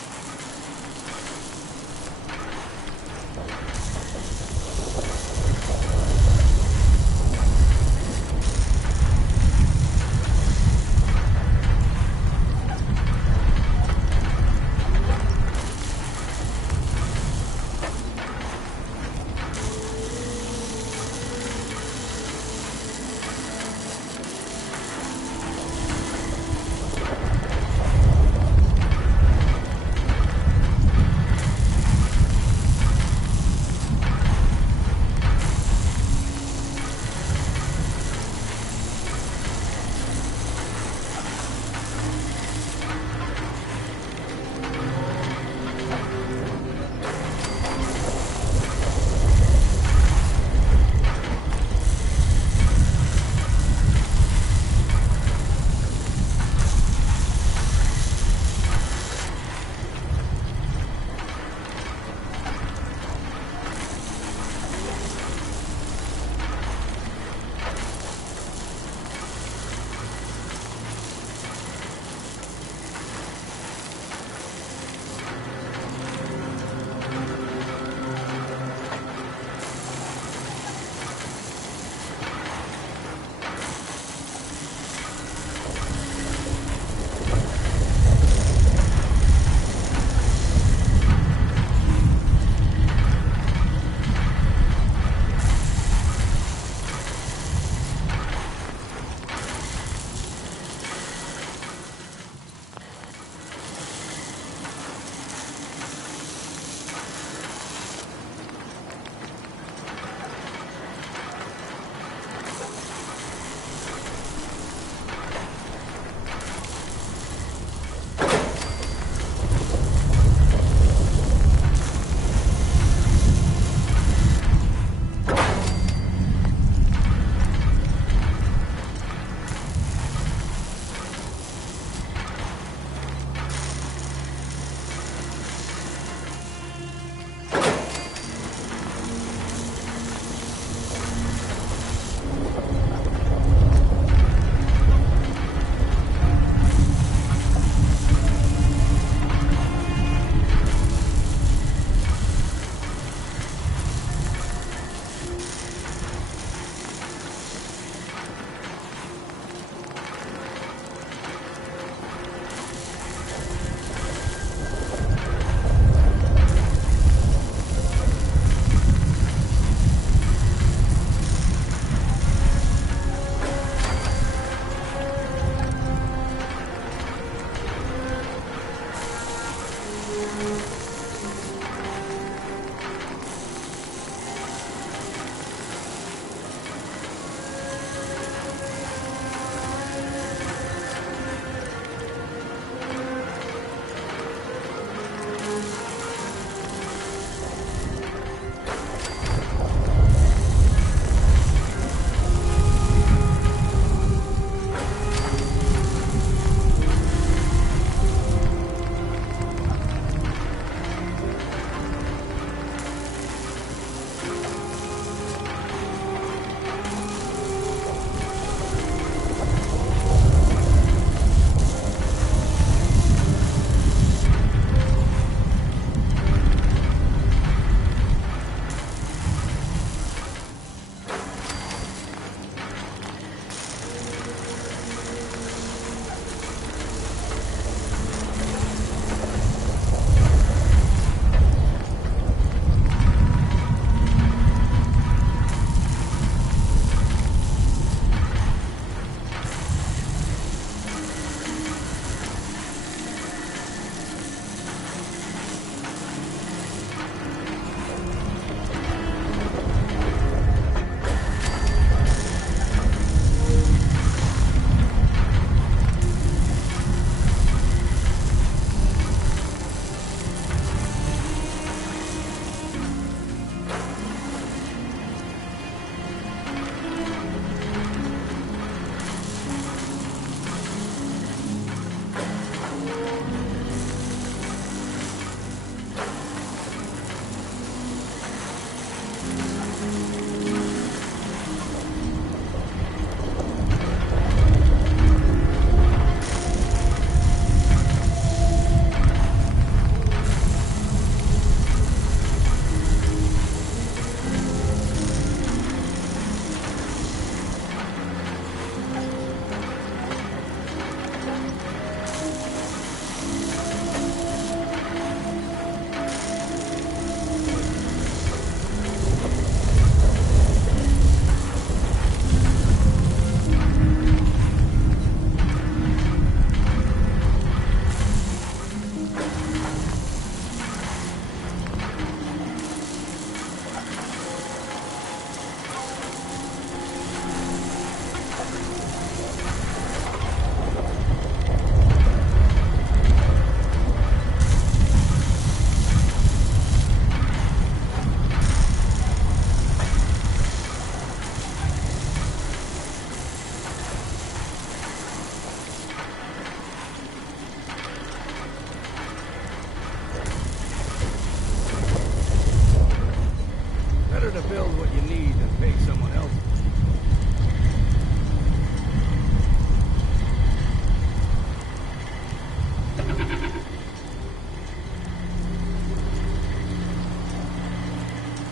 to build what you need than pay someone else.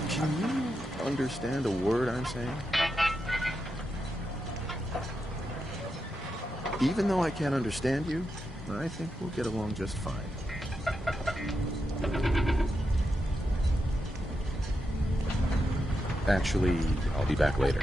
Can you understand a word I'm saying? Even though I can't understand you, I think we'll get along just fine. Actually, I'll be back later.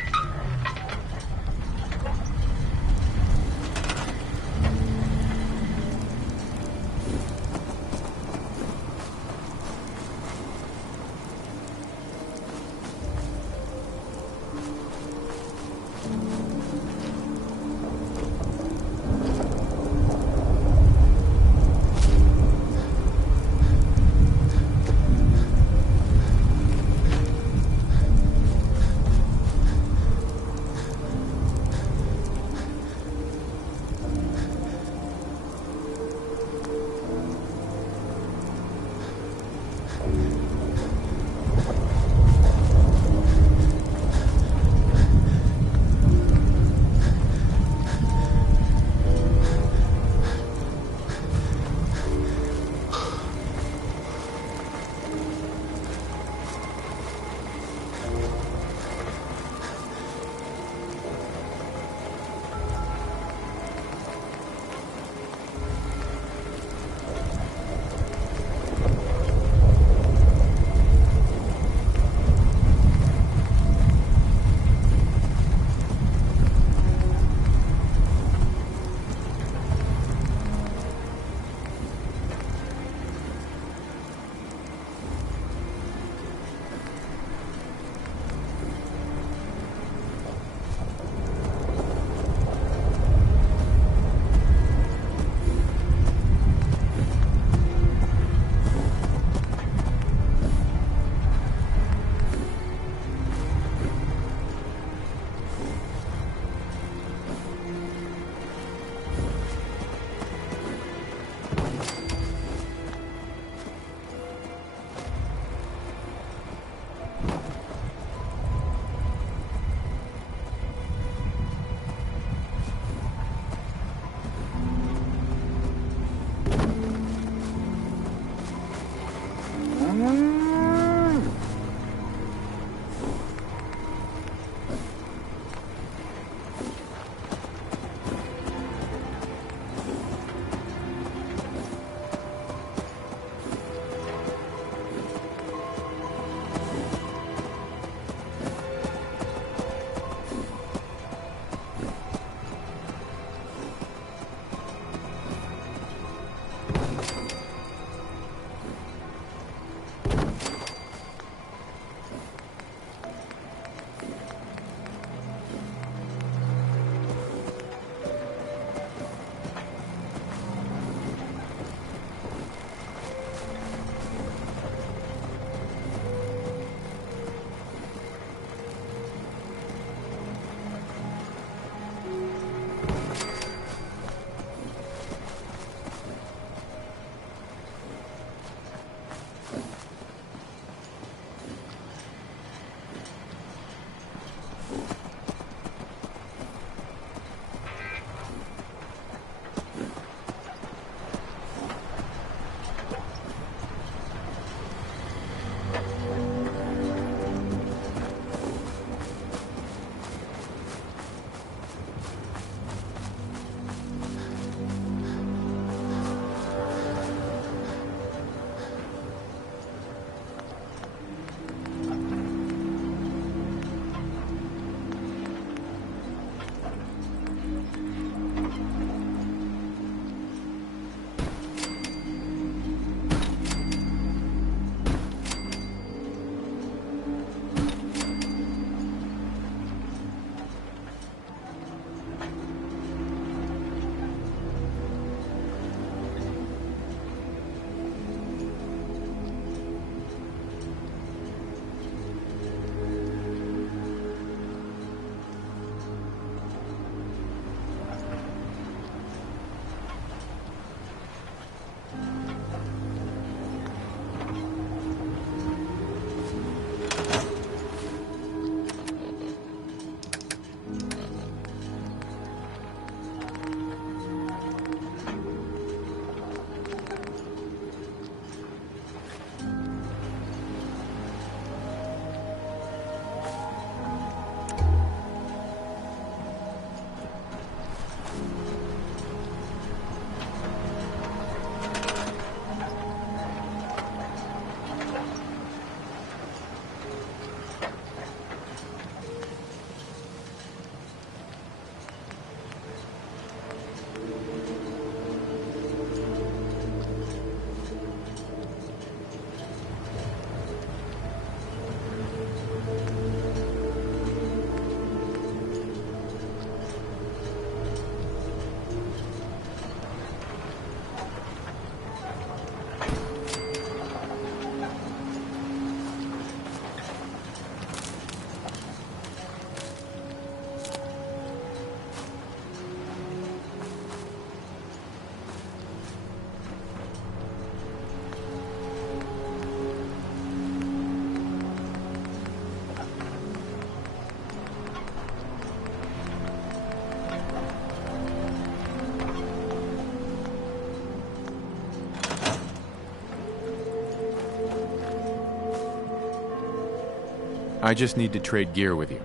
I just need to trade gear with you.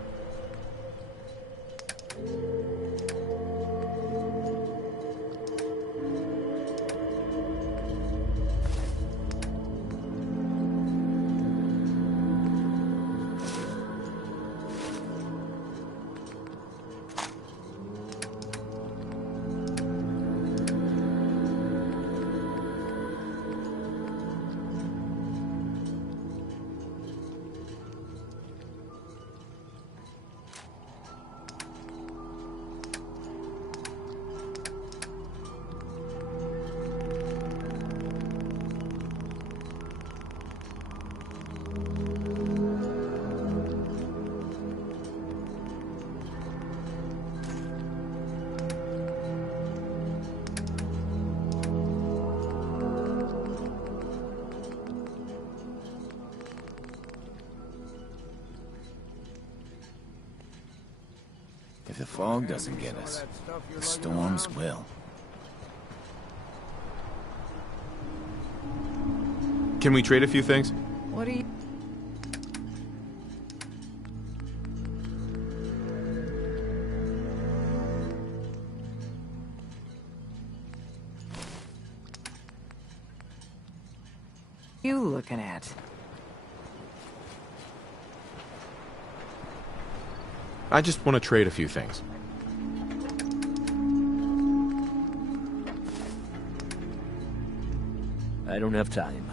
If the fog doesn't get us, the storms will. Can we trade a few things? What do you... you looking at? I just want to trade a few things. I don't have time.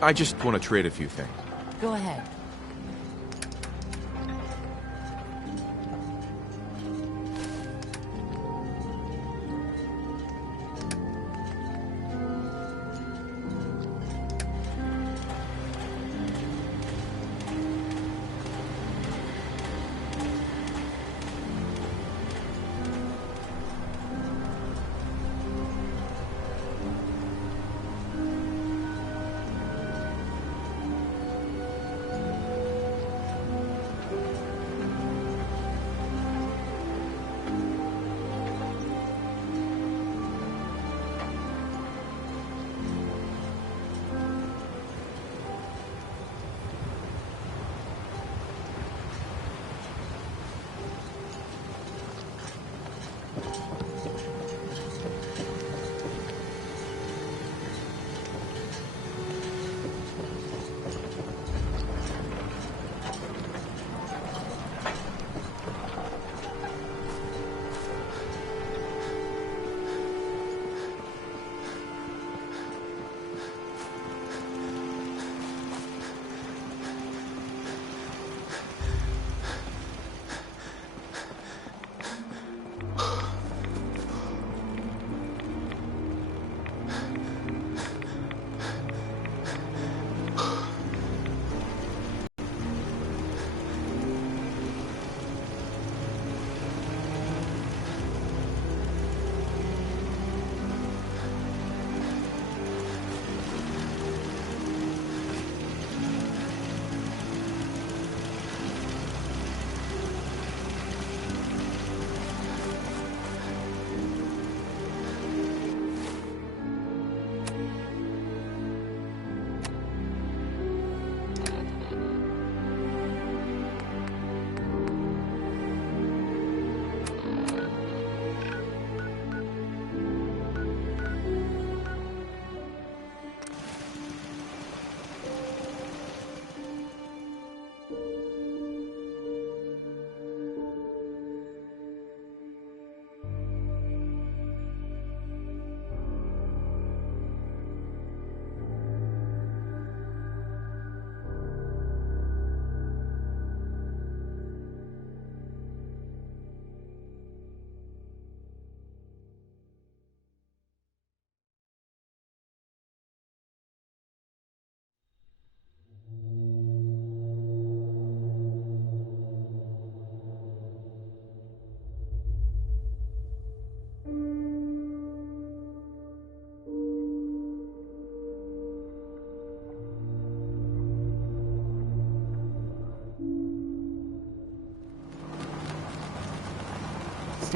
I just want to trade a few things. Go ahead.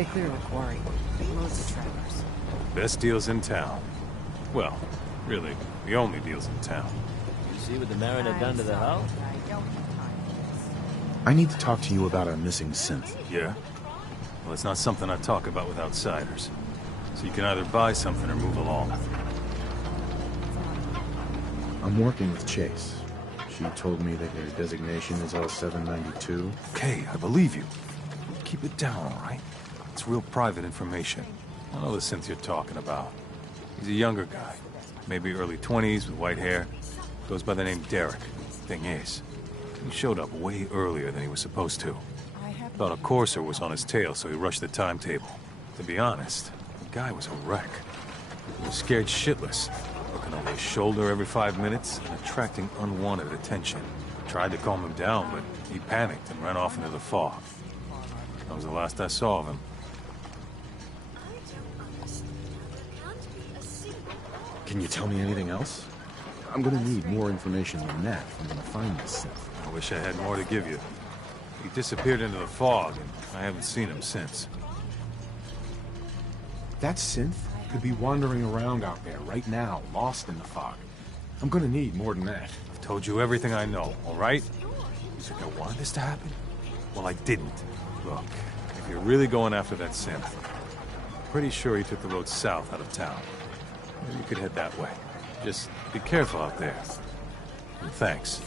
Stay clear of the quarry. Loads of trappers. Best deals in town. Well, really, the only deals in town. You see what the Mariner done to the hull? I need to talk to you about our missing synth. Yeah? Well, it's not something I talk about with outsiders. So you can either buy something or move along. I'm working with Chase. She told me that your designation is L792. Okay, I believe you. Keep it down, all right? It's real private information. I know the synth you're talking about. He's a younger guy. Maybe early 20s with white hair. Goes by the name Derek. Thing is, he showed up way earlier than he was supposed to. Thought a courser was on his tail, so he rushed the timetable. To be honest, the guy was a wreck. He was scared shitless, looking over his shoulder every 5 minutes and attracting unwanted attention. Tried to calm him down, but he panicked and ran off into the fog. That was the last I saw of him. Can you tell me anything else? I'm gonna need more information than that if I'm gonna find this synth. I wish I had more to give you. He disappeared into the fog, and I haven't seen him since. That synth could be wandering around out there right now, lost in the fog. I'm gonna need more than that. I've told you everything I know, all right? You think I wanted this to happen? Well, I didn't. Look, if you're really going after that synth, I'm pretty sure he took the road south out of town. Maybe you could head that way. Just be careful out there. And thanks.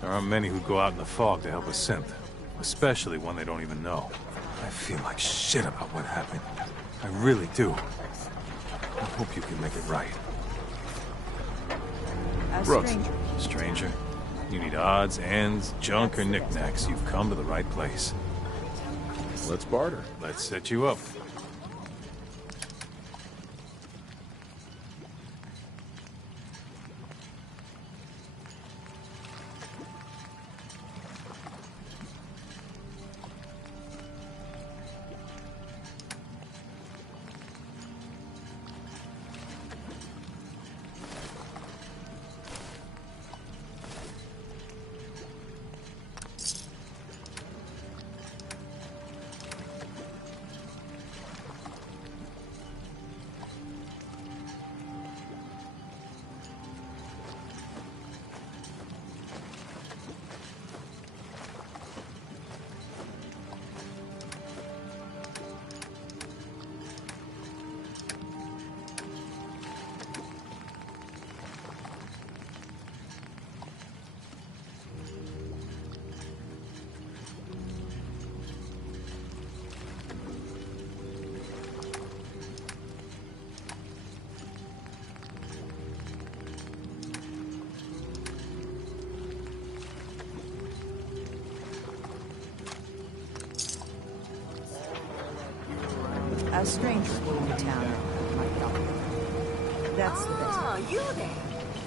There aren't many who go out in the fog to help a synth, especially one they don't even know. I feel like shit about what happened. I really do. I hope you can make it right. Brooks. Stranger, you need odds, ends, junk, or knickknacks. You've come to the right place. Let's barter. Let's set you up. A stranger came to town. That's the best. Ah, you there.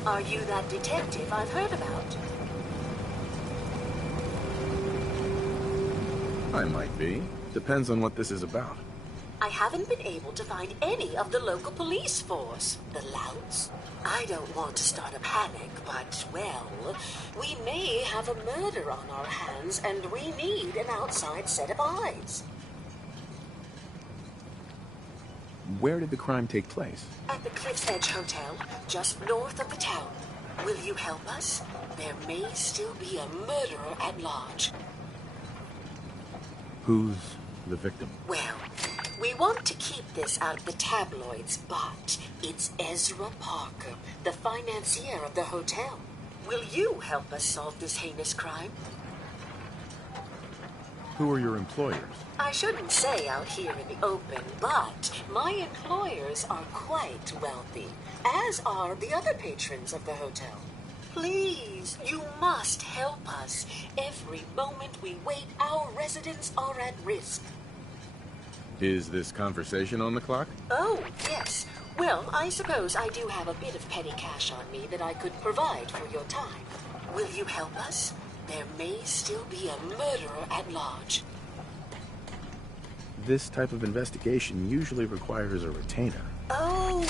Are you that detective I've heard about? I might be. Depends on what this is about. I haven't been able to find any of the local police force. The louts. I don't want to start a panic, but, well, we may have a murder on our hands, and we need an outside set of eyes. Where did the crime take place? At the Cliff's Edge Hotel, just north of the town. Will you help us? There may still be a murderer at large. Who's the victim? Well, we want to keep this out of the tabloids, but it's Ezra Parker, the financier of the hotel. Will you help us solve this heinous crime? Who are your employers? I shouldn't say out here in the open, but my employers are quite wealthy, as are the other patrons of the hotel. Please, you must help us. Every moment we wait, our residents are at risk. Is this conversation on the clock? Oh, yes. Well, I suppose I do have a bit of petty cash on me that I could provide for your time. Will you help us? There may still be a murderer at large. This type of investigation usually requires a retainer. Oh,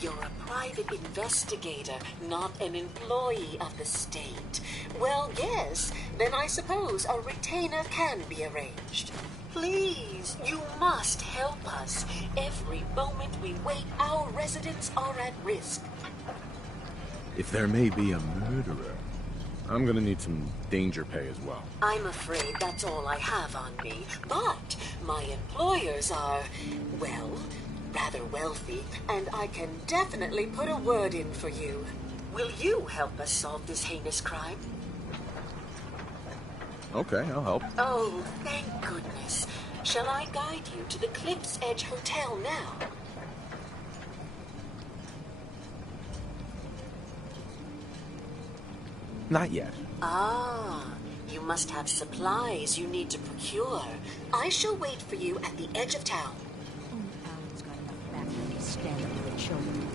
you're a private investigator, not an employee of the state. Well, yes, then I suppose a retainer can be arranged. Please, you must help us. Every moment we wait, our residents are at risk. If there may be a murderer, I'm gonna need some danger pay as well. I'm afraid that's all I have on me, but my employers are, well, rather wealthy, and I can definitely put a word in for you. Will you help us solve this heinous crime? Okay, I'll help. Oh, thank goodness. Shall I guide you to the Cliff's Edge Hotel now? Not yet. Ah, you must have supplies you need to procure. I shall wait for you at the edge of town. Alan's got enough back when he's standing with the children.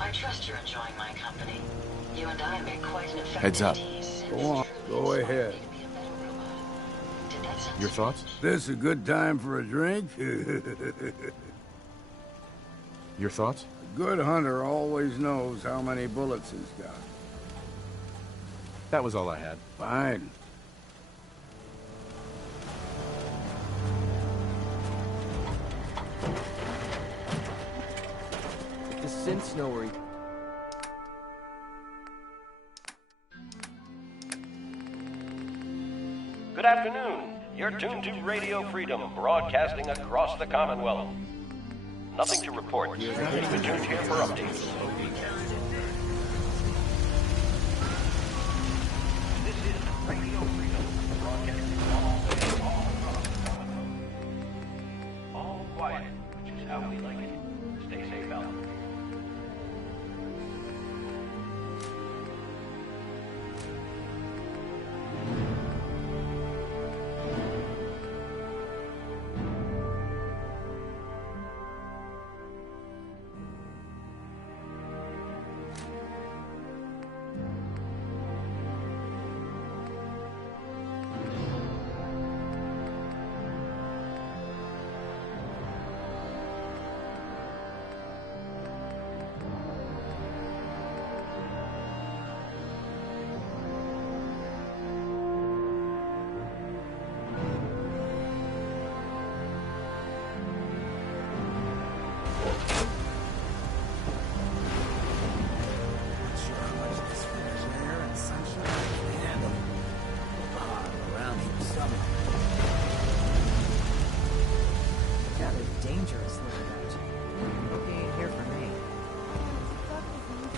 I trust you're enjoying my company. You and I make quite an effective Heads up. Go on, go ahead. Your thoughts? This a good time for a drink? Your thoughts? A good hunter always knows how many bullets he's got. That was all I had. Fine. The synths know where he... Good afternoon. You're tuned to Radio Freedom, broadcasting across the Commonwealth. Nothing to report. Keep it tuned here for updates. This is Radio Freedom, broadcasting all across the Commonwealth. All quiet, which is how we like it. Stay safe out there.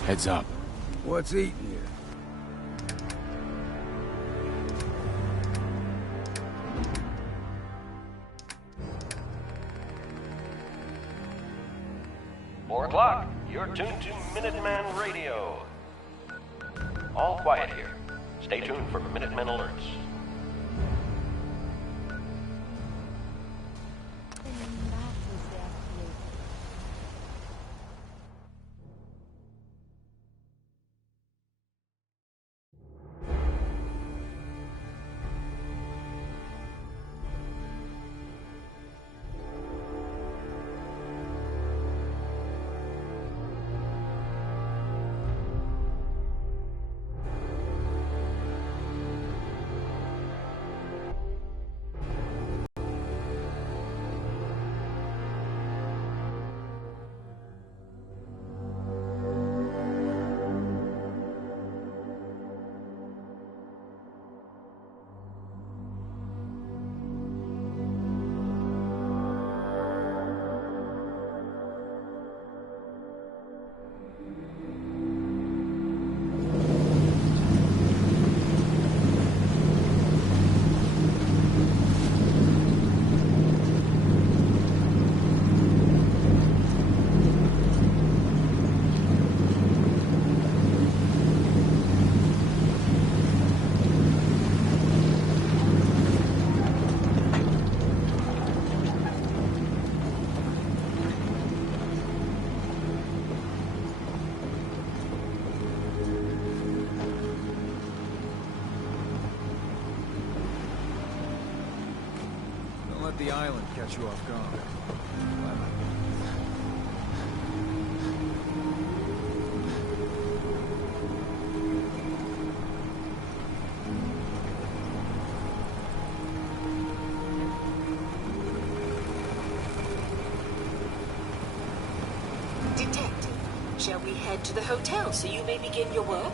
Heads up. What's eating you? 4 o'clock. You're tuned to Minuteman Radio. All quiet here. Stay tuned for Minutemen alerts. The island catch you off guard. Detective, shall we head to the hotel so you may begin your work?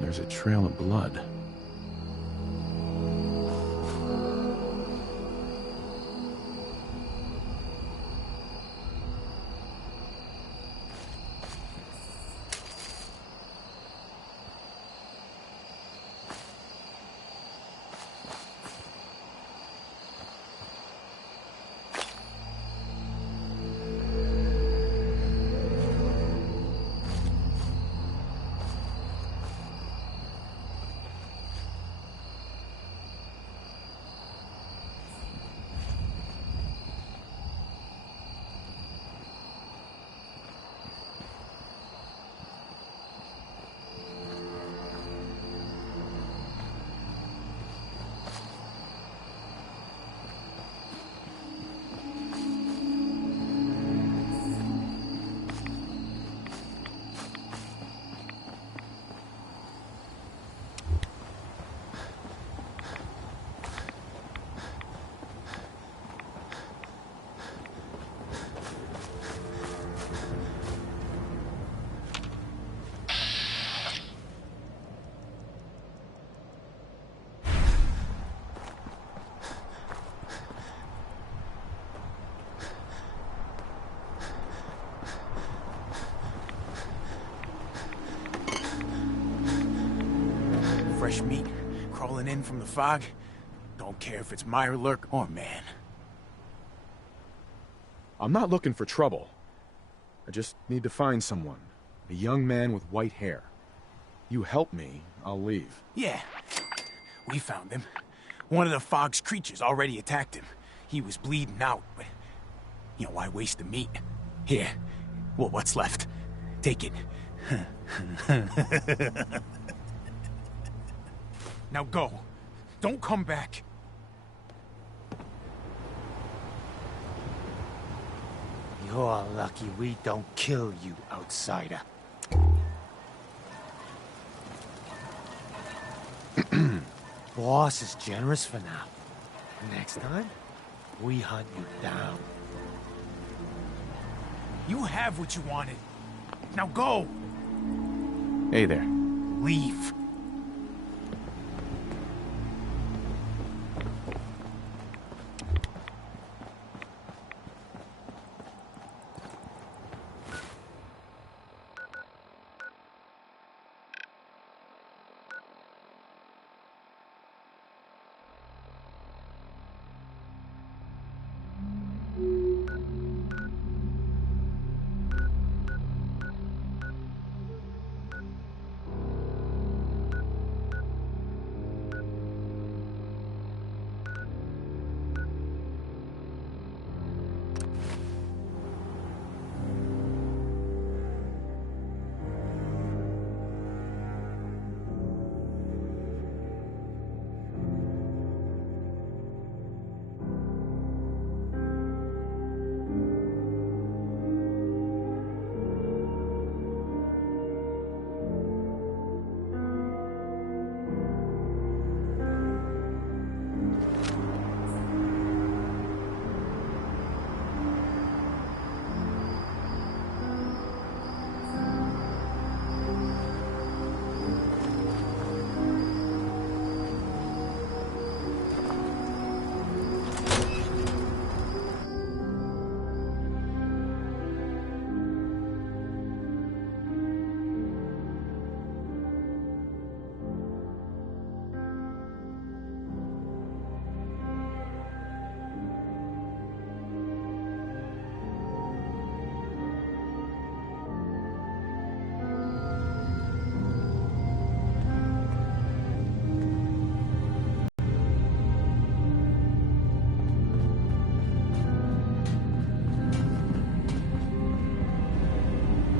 There's a trail of blood. fresh meat crawling in from the fog. Don't care if it's Mirelurk or man. I'm not looking for trouble. I just need to find someone. A young man with white hair. You help me, I'll leave. Yeah, we found him. One of the fog's creatures already attacked him. He was bleeding out, but... You know, why waste the meat? Here, well, what's left? Take it. Now go. Don't come back. You're lucky we don't kill you, outsider. Boss is generous for now. Next time, we hunt you down. You have what you wanted. Now go! Hey there. Leave.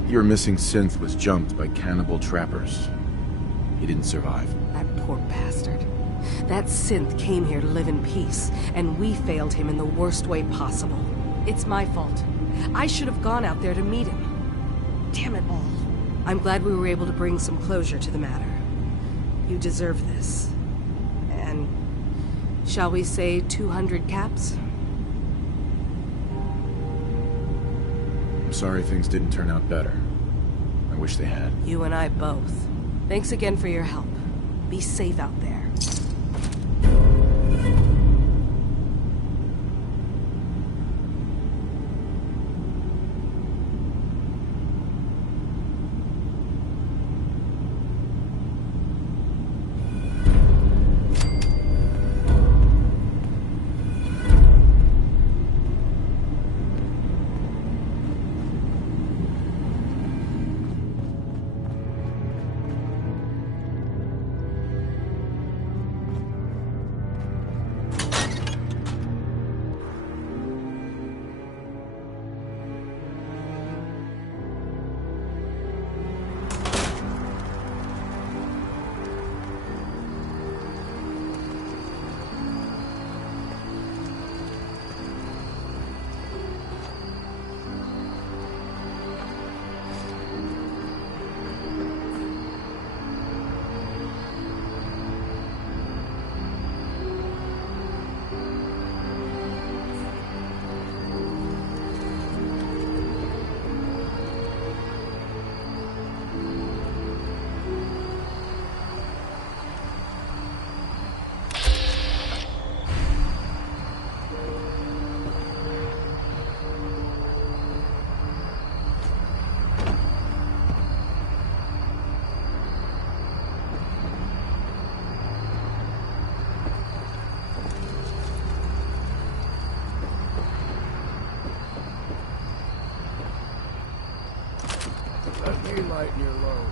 Your missing synth was jumped by cannibal trappers. He didn't survive. That poor bastard. That synth came here to live in peace, and we failed him in the worst way possible. It's my fault. I should have gone out there to meet him. Damn it all. I'm glad we were able to bring some closure to the matter. You deserve this. And shall we say 200 caps? I'm sorry things didn't turn out better. I wish they had. You and I both. Thanks again for your help. Be safe out there. near low.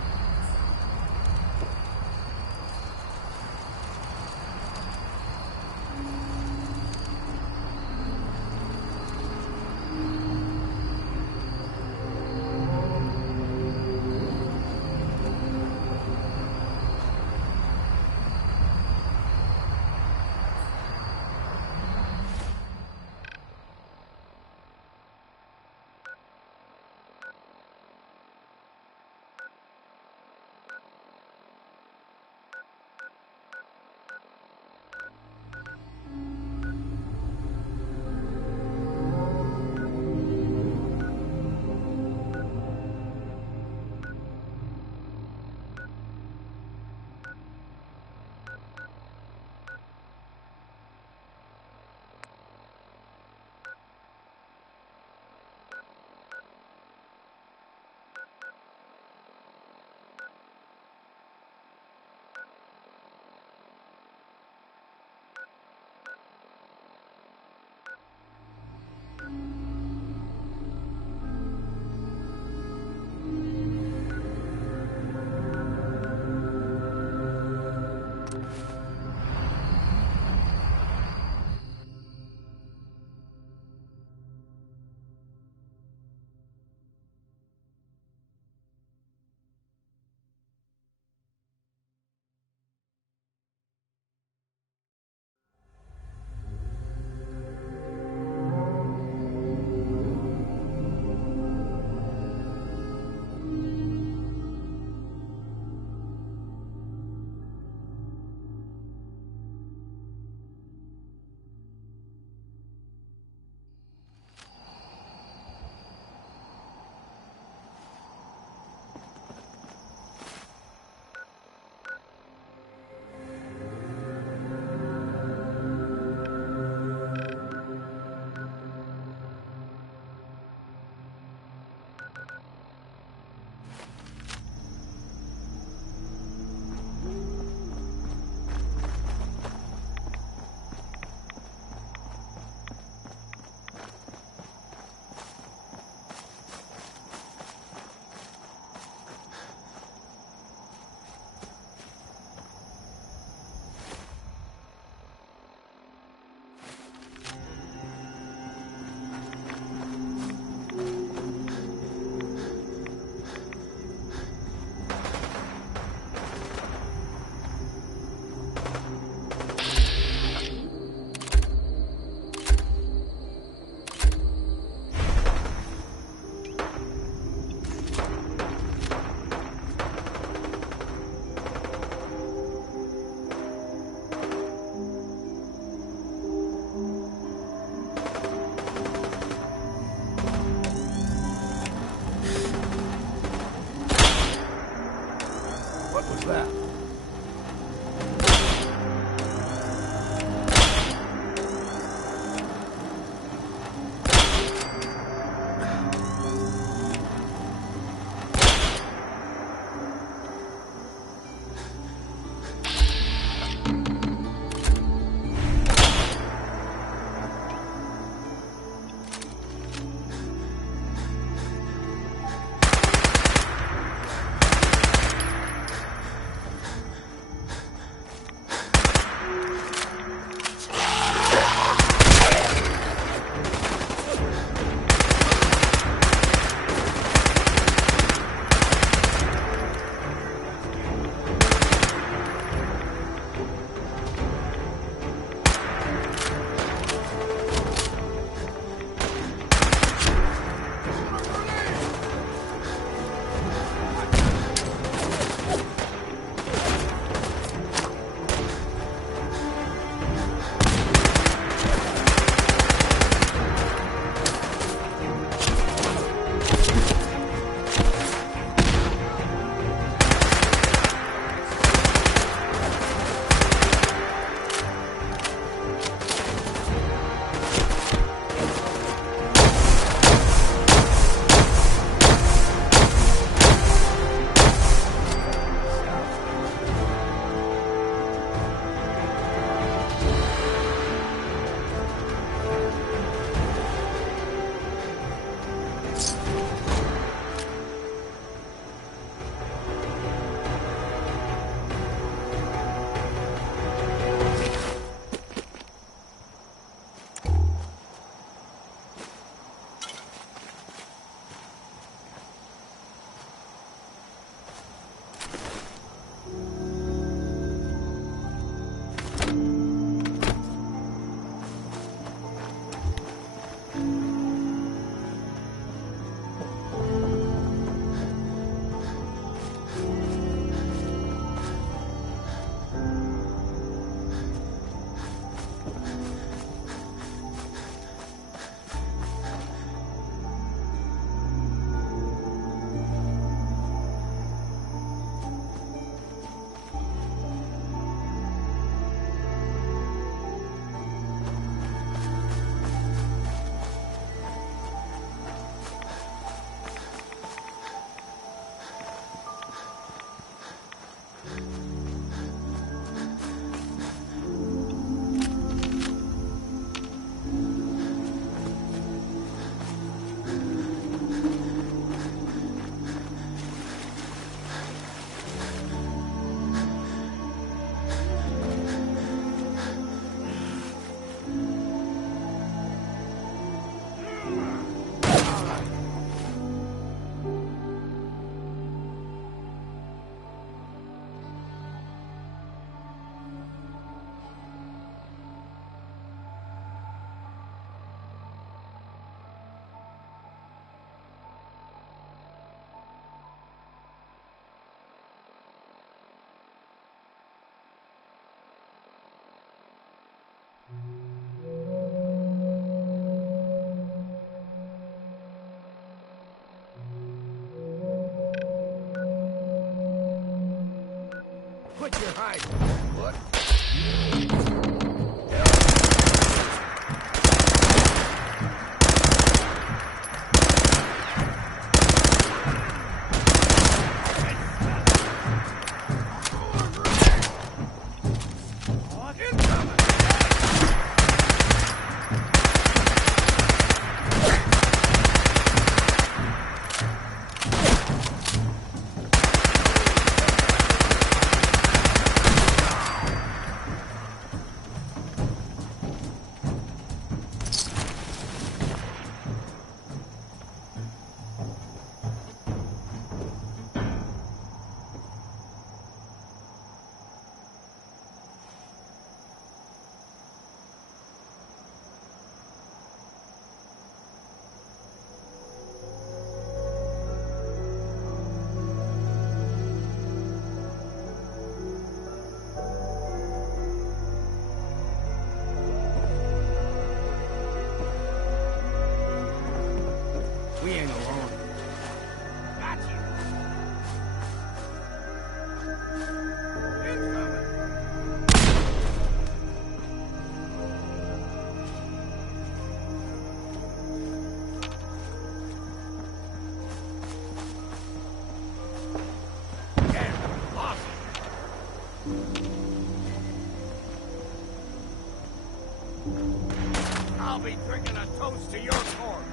Quit your hiding. What? We ain't alone. Got you. Incoming. Damn, lost it. I'll be drinking a toast to your corpse.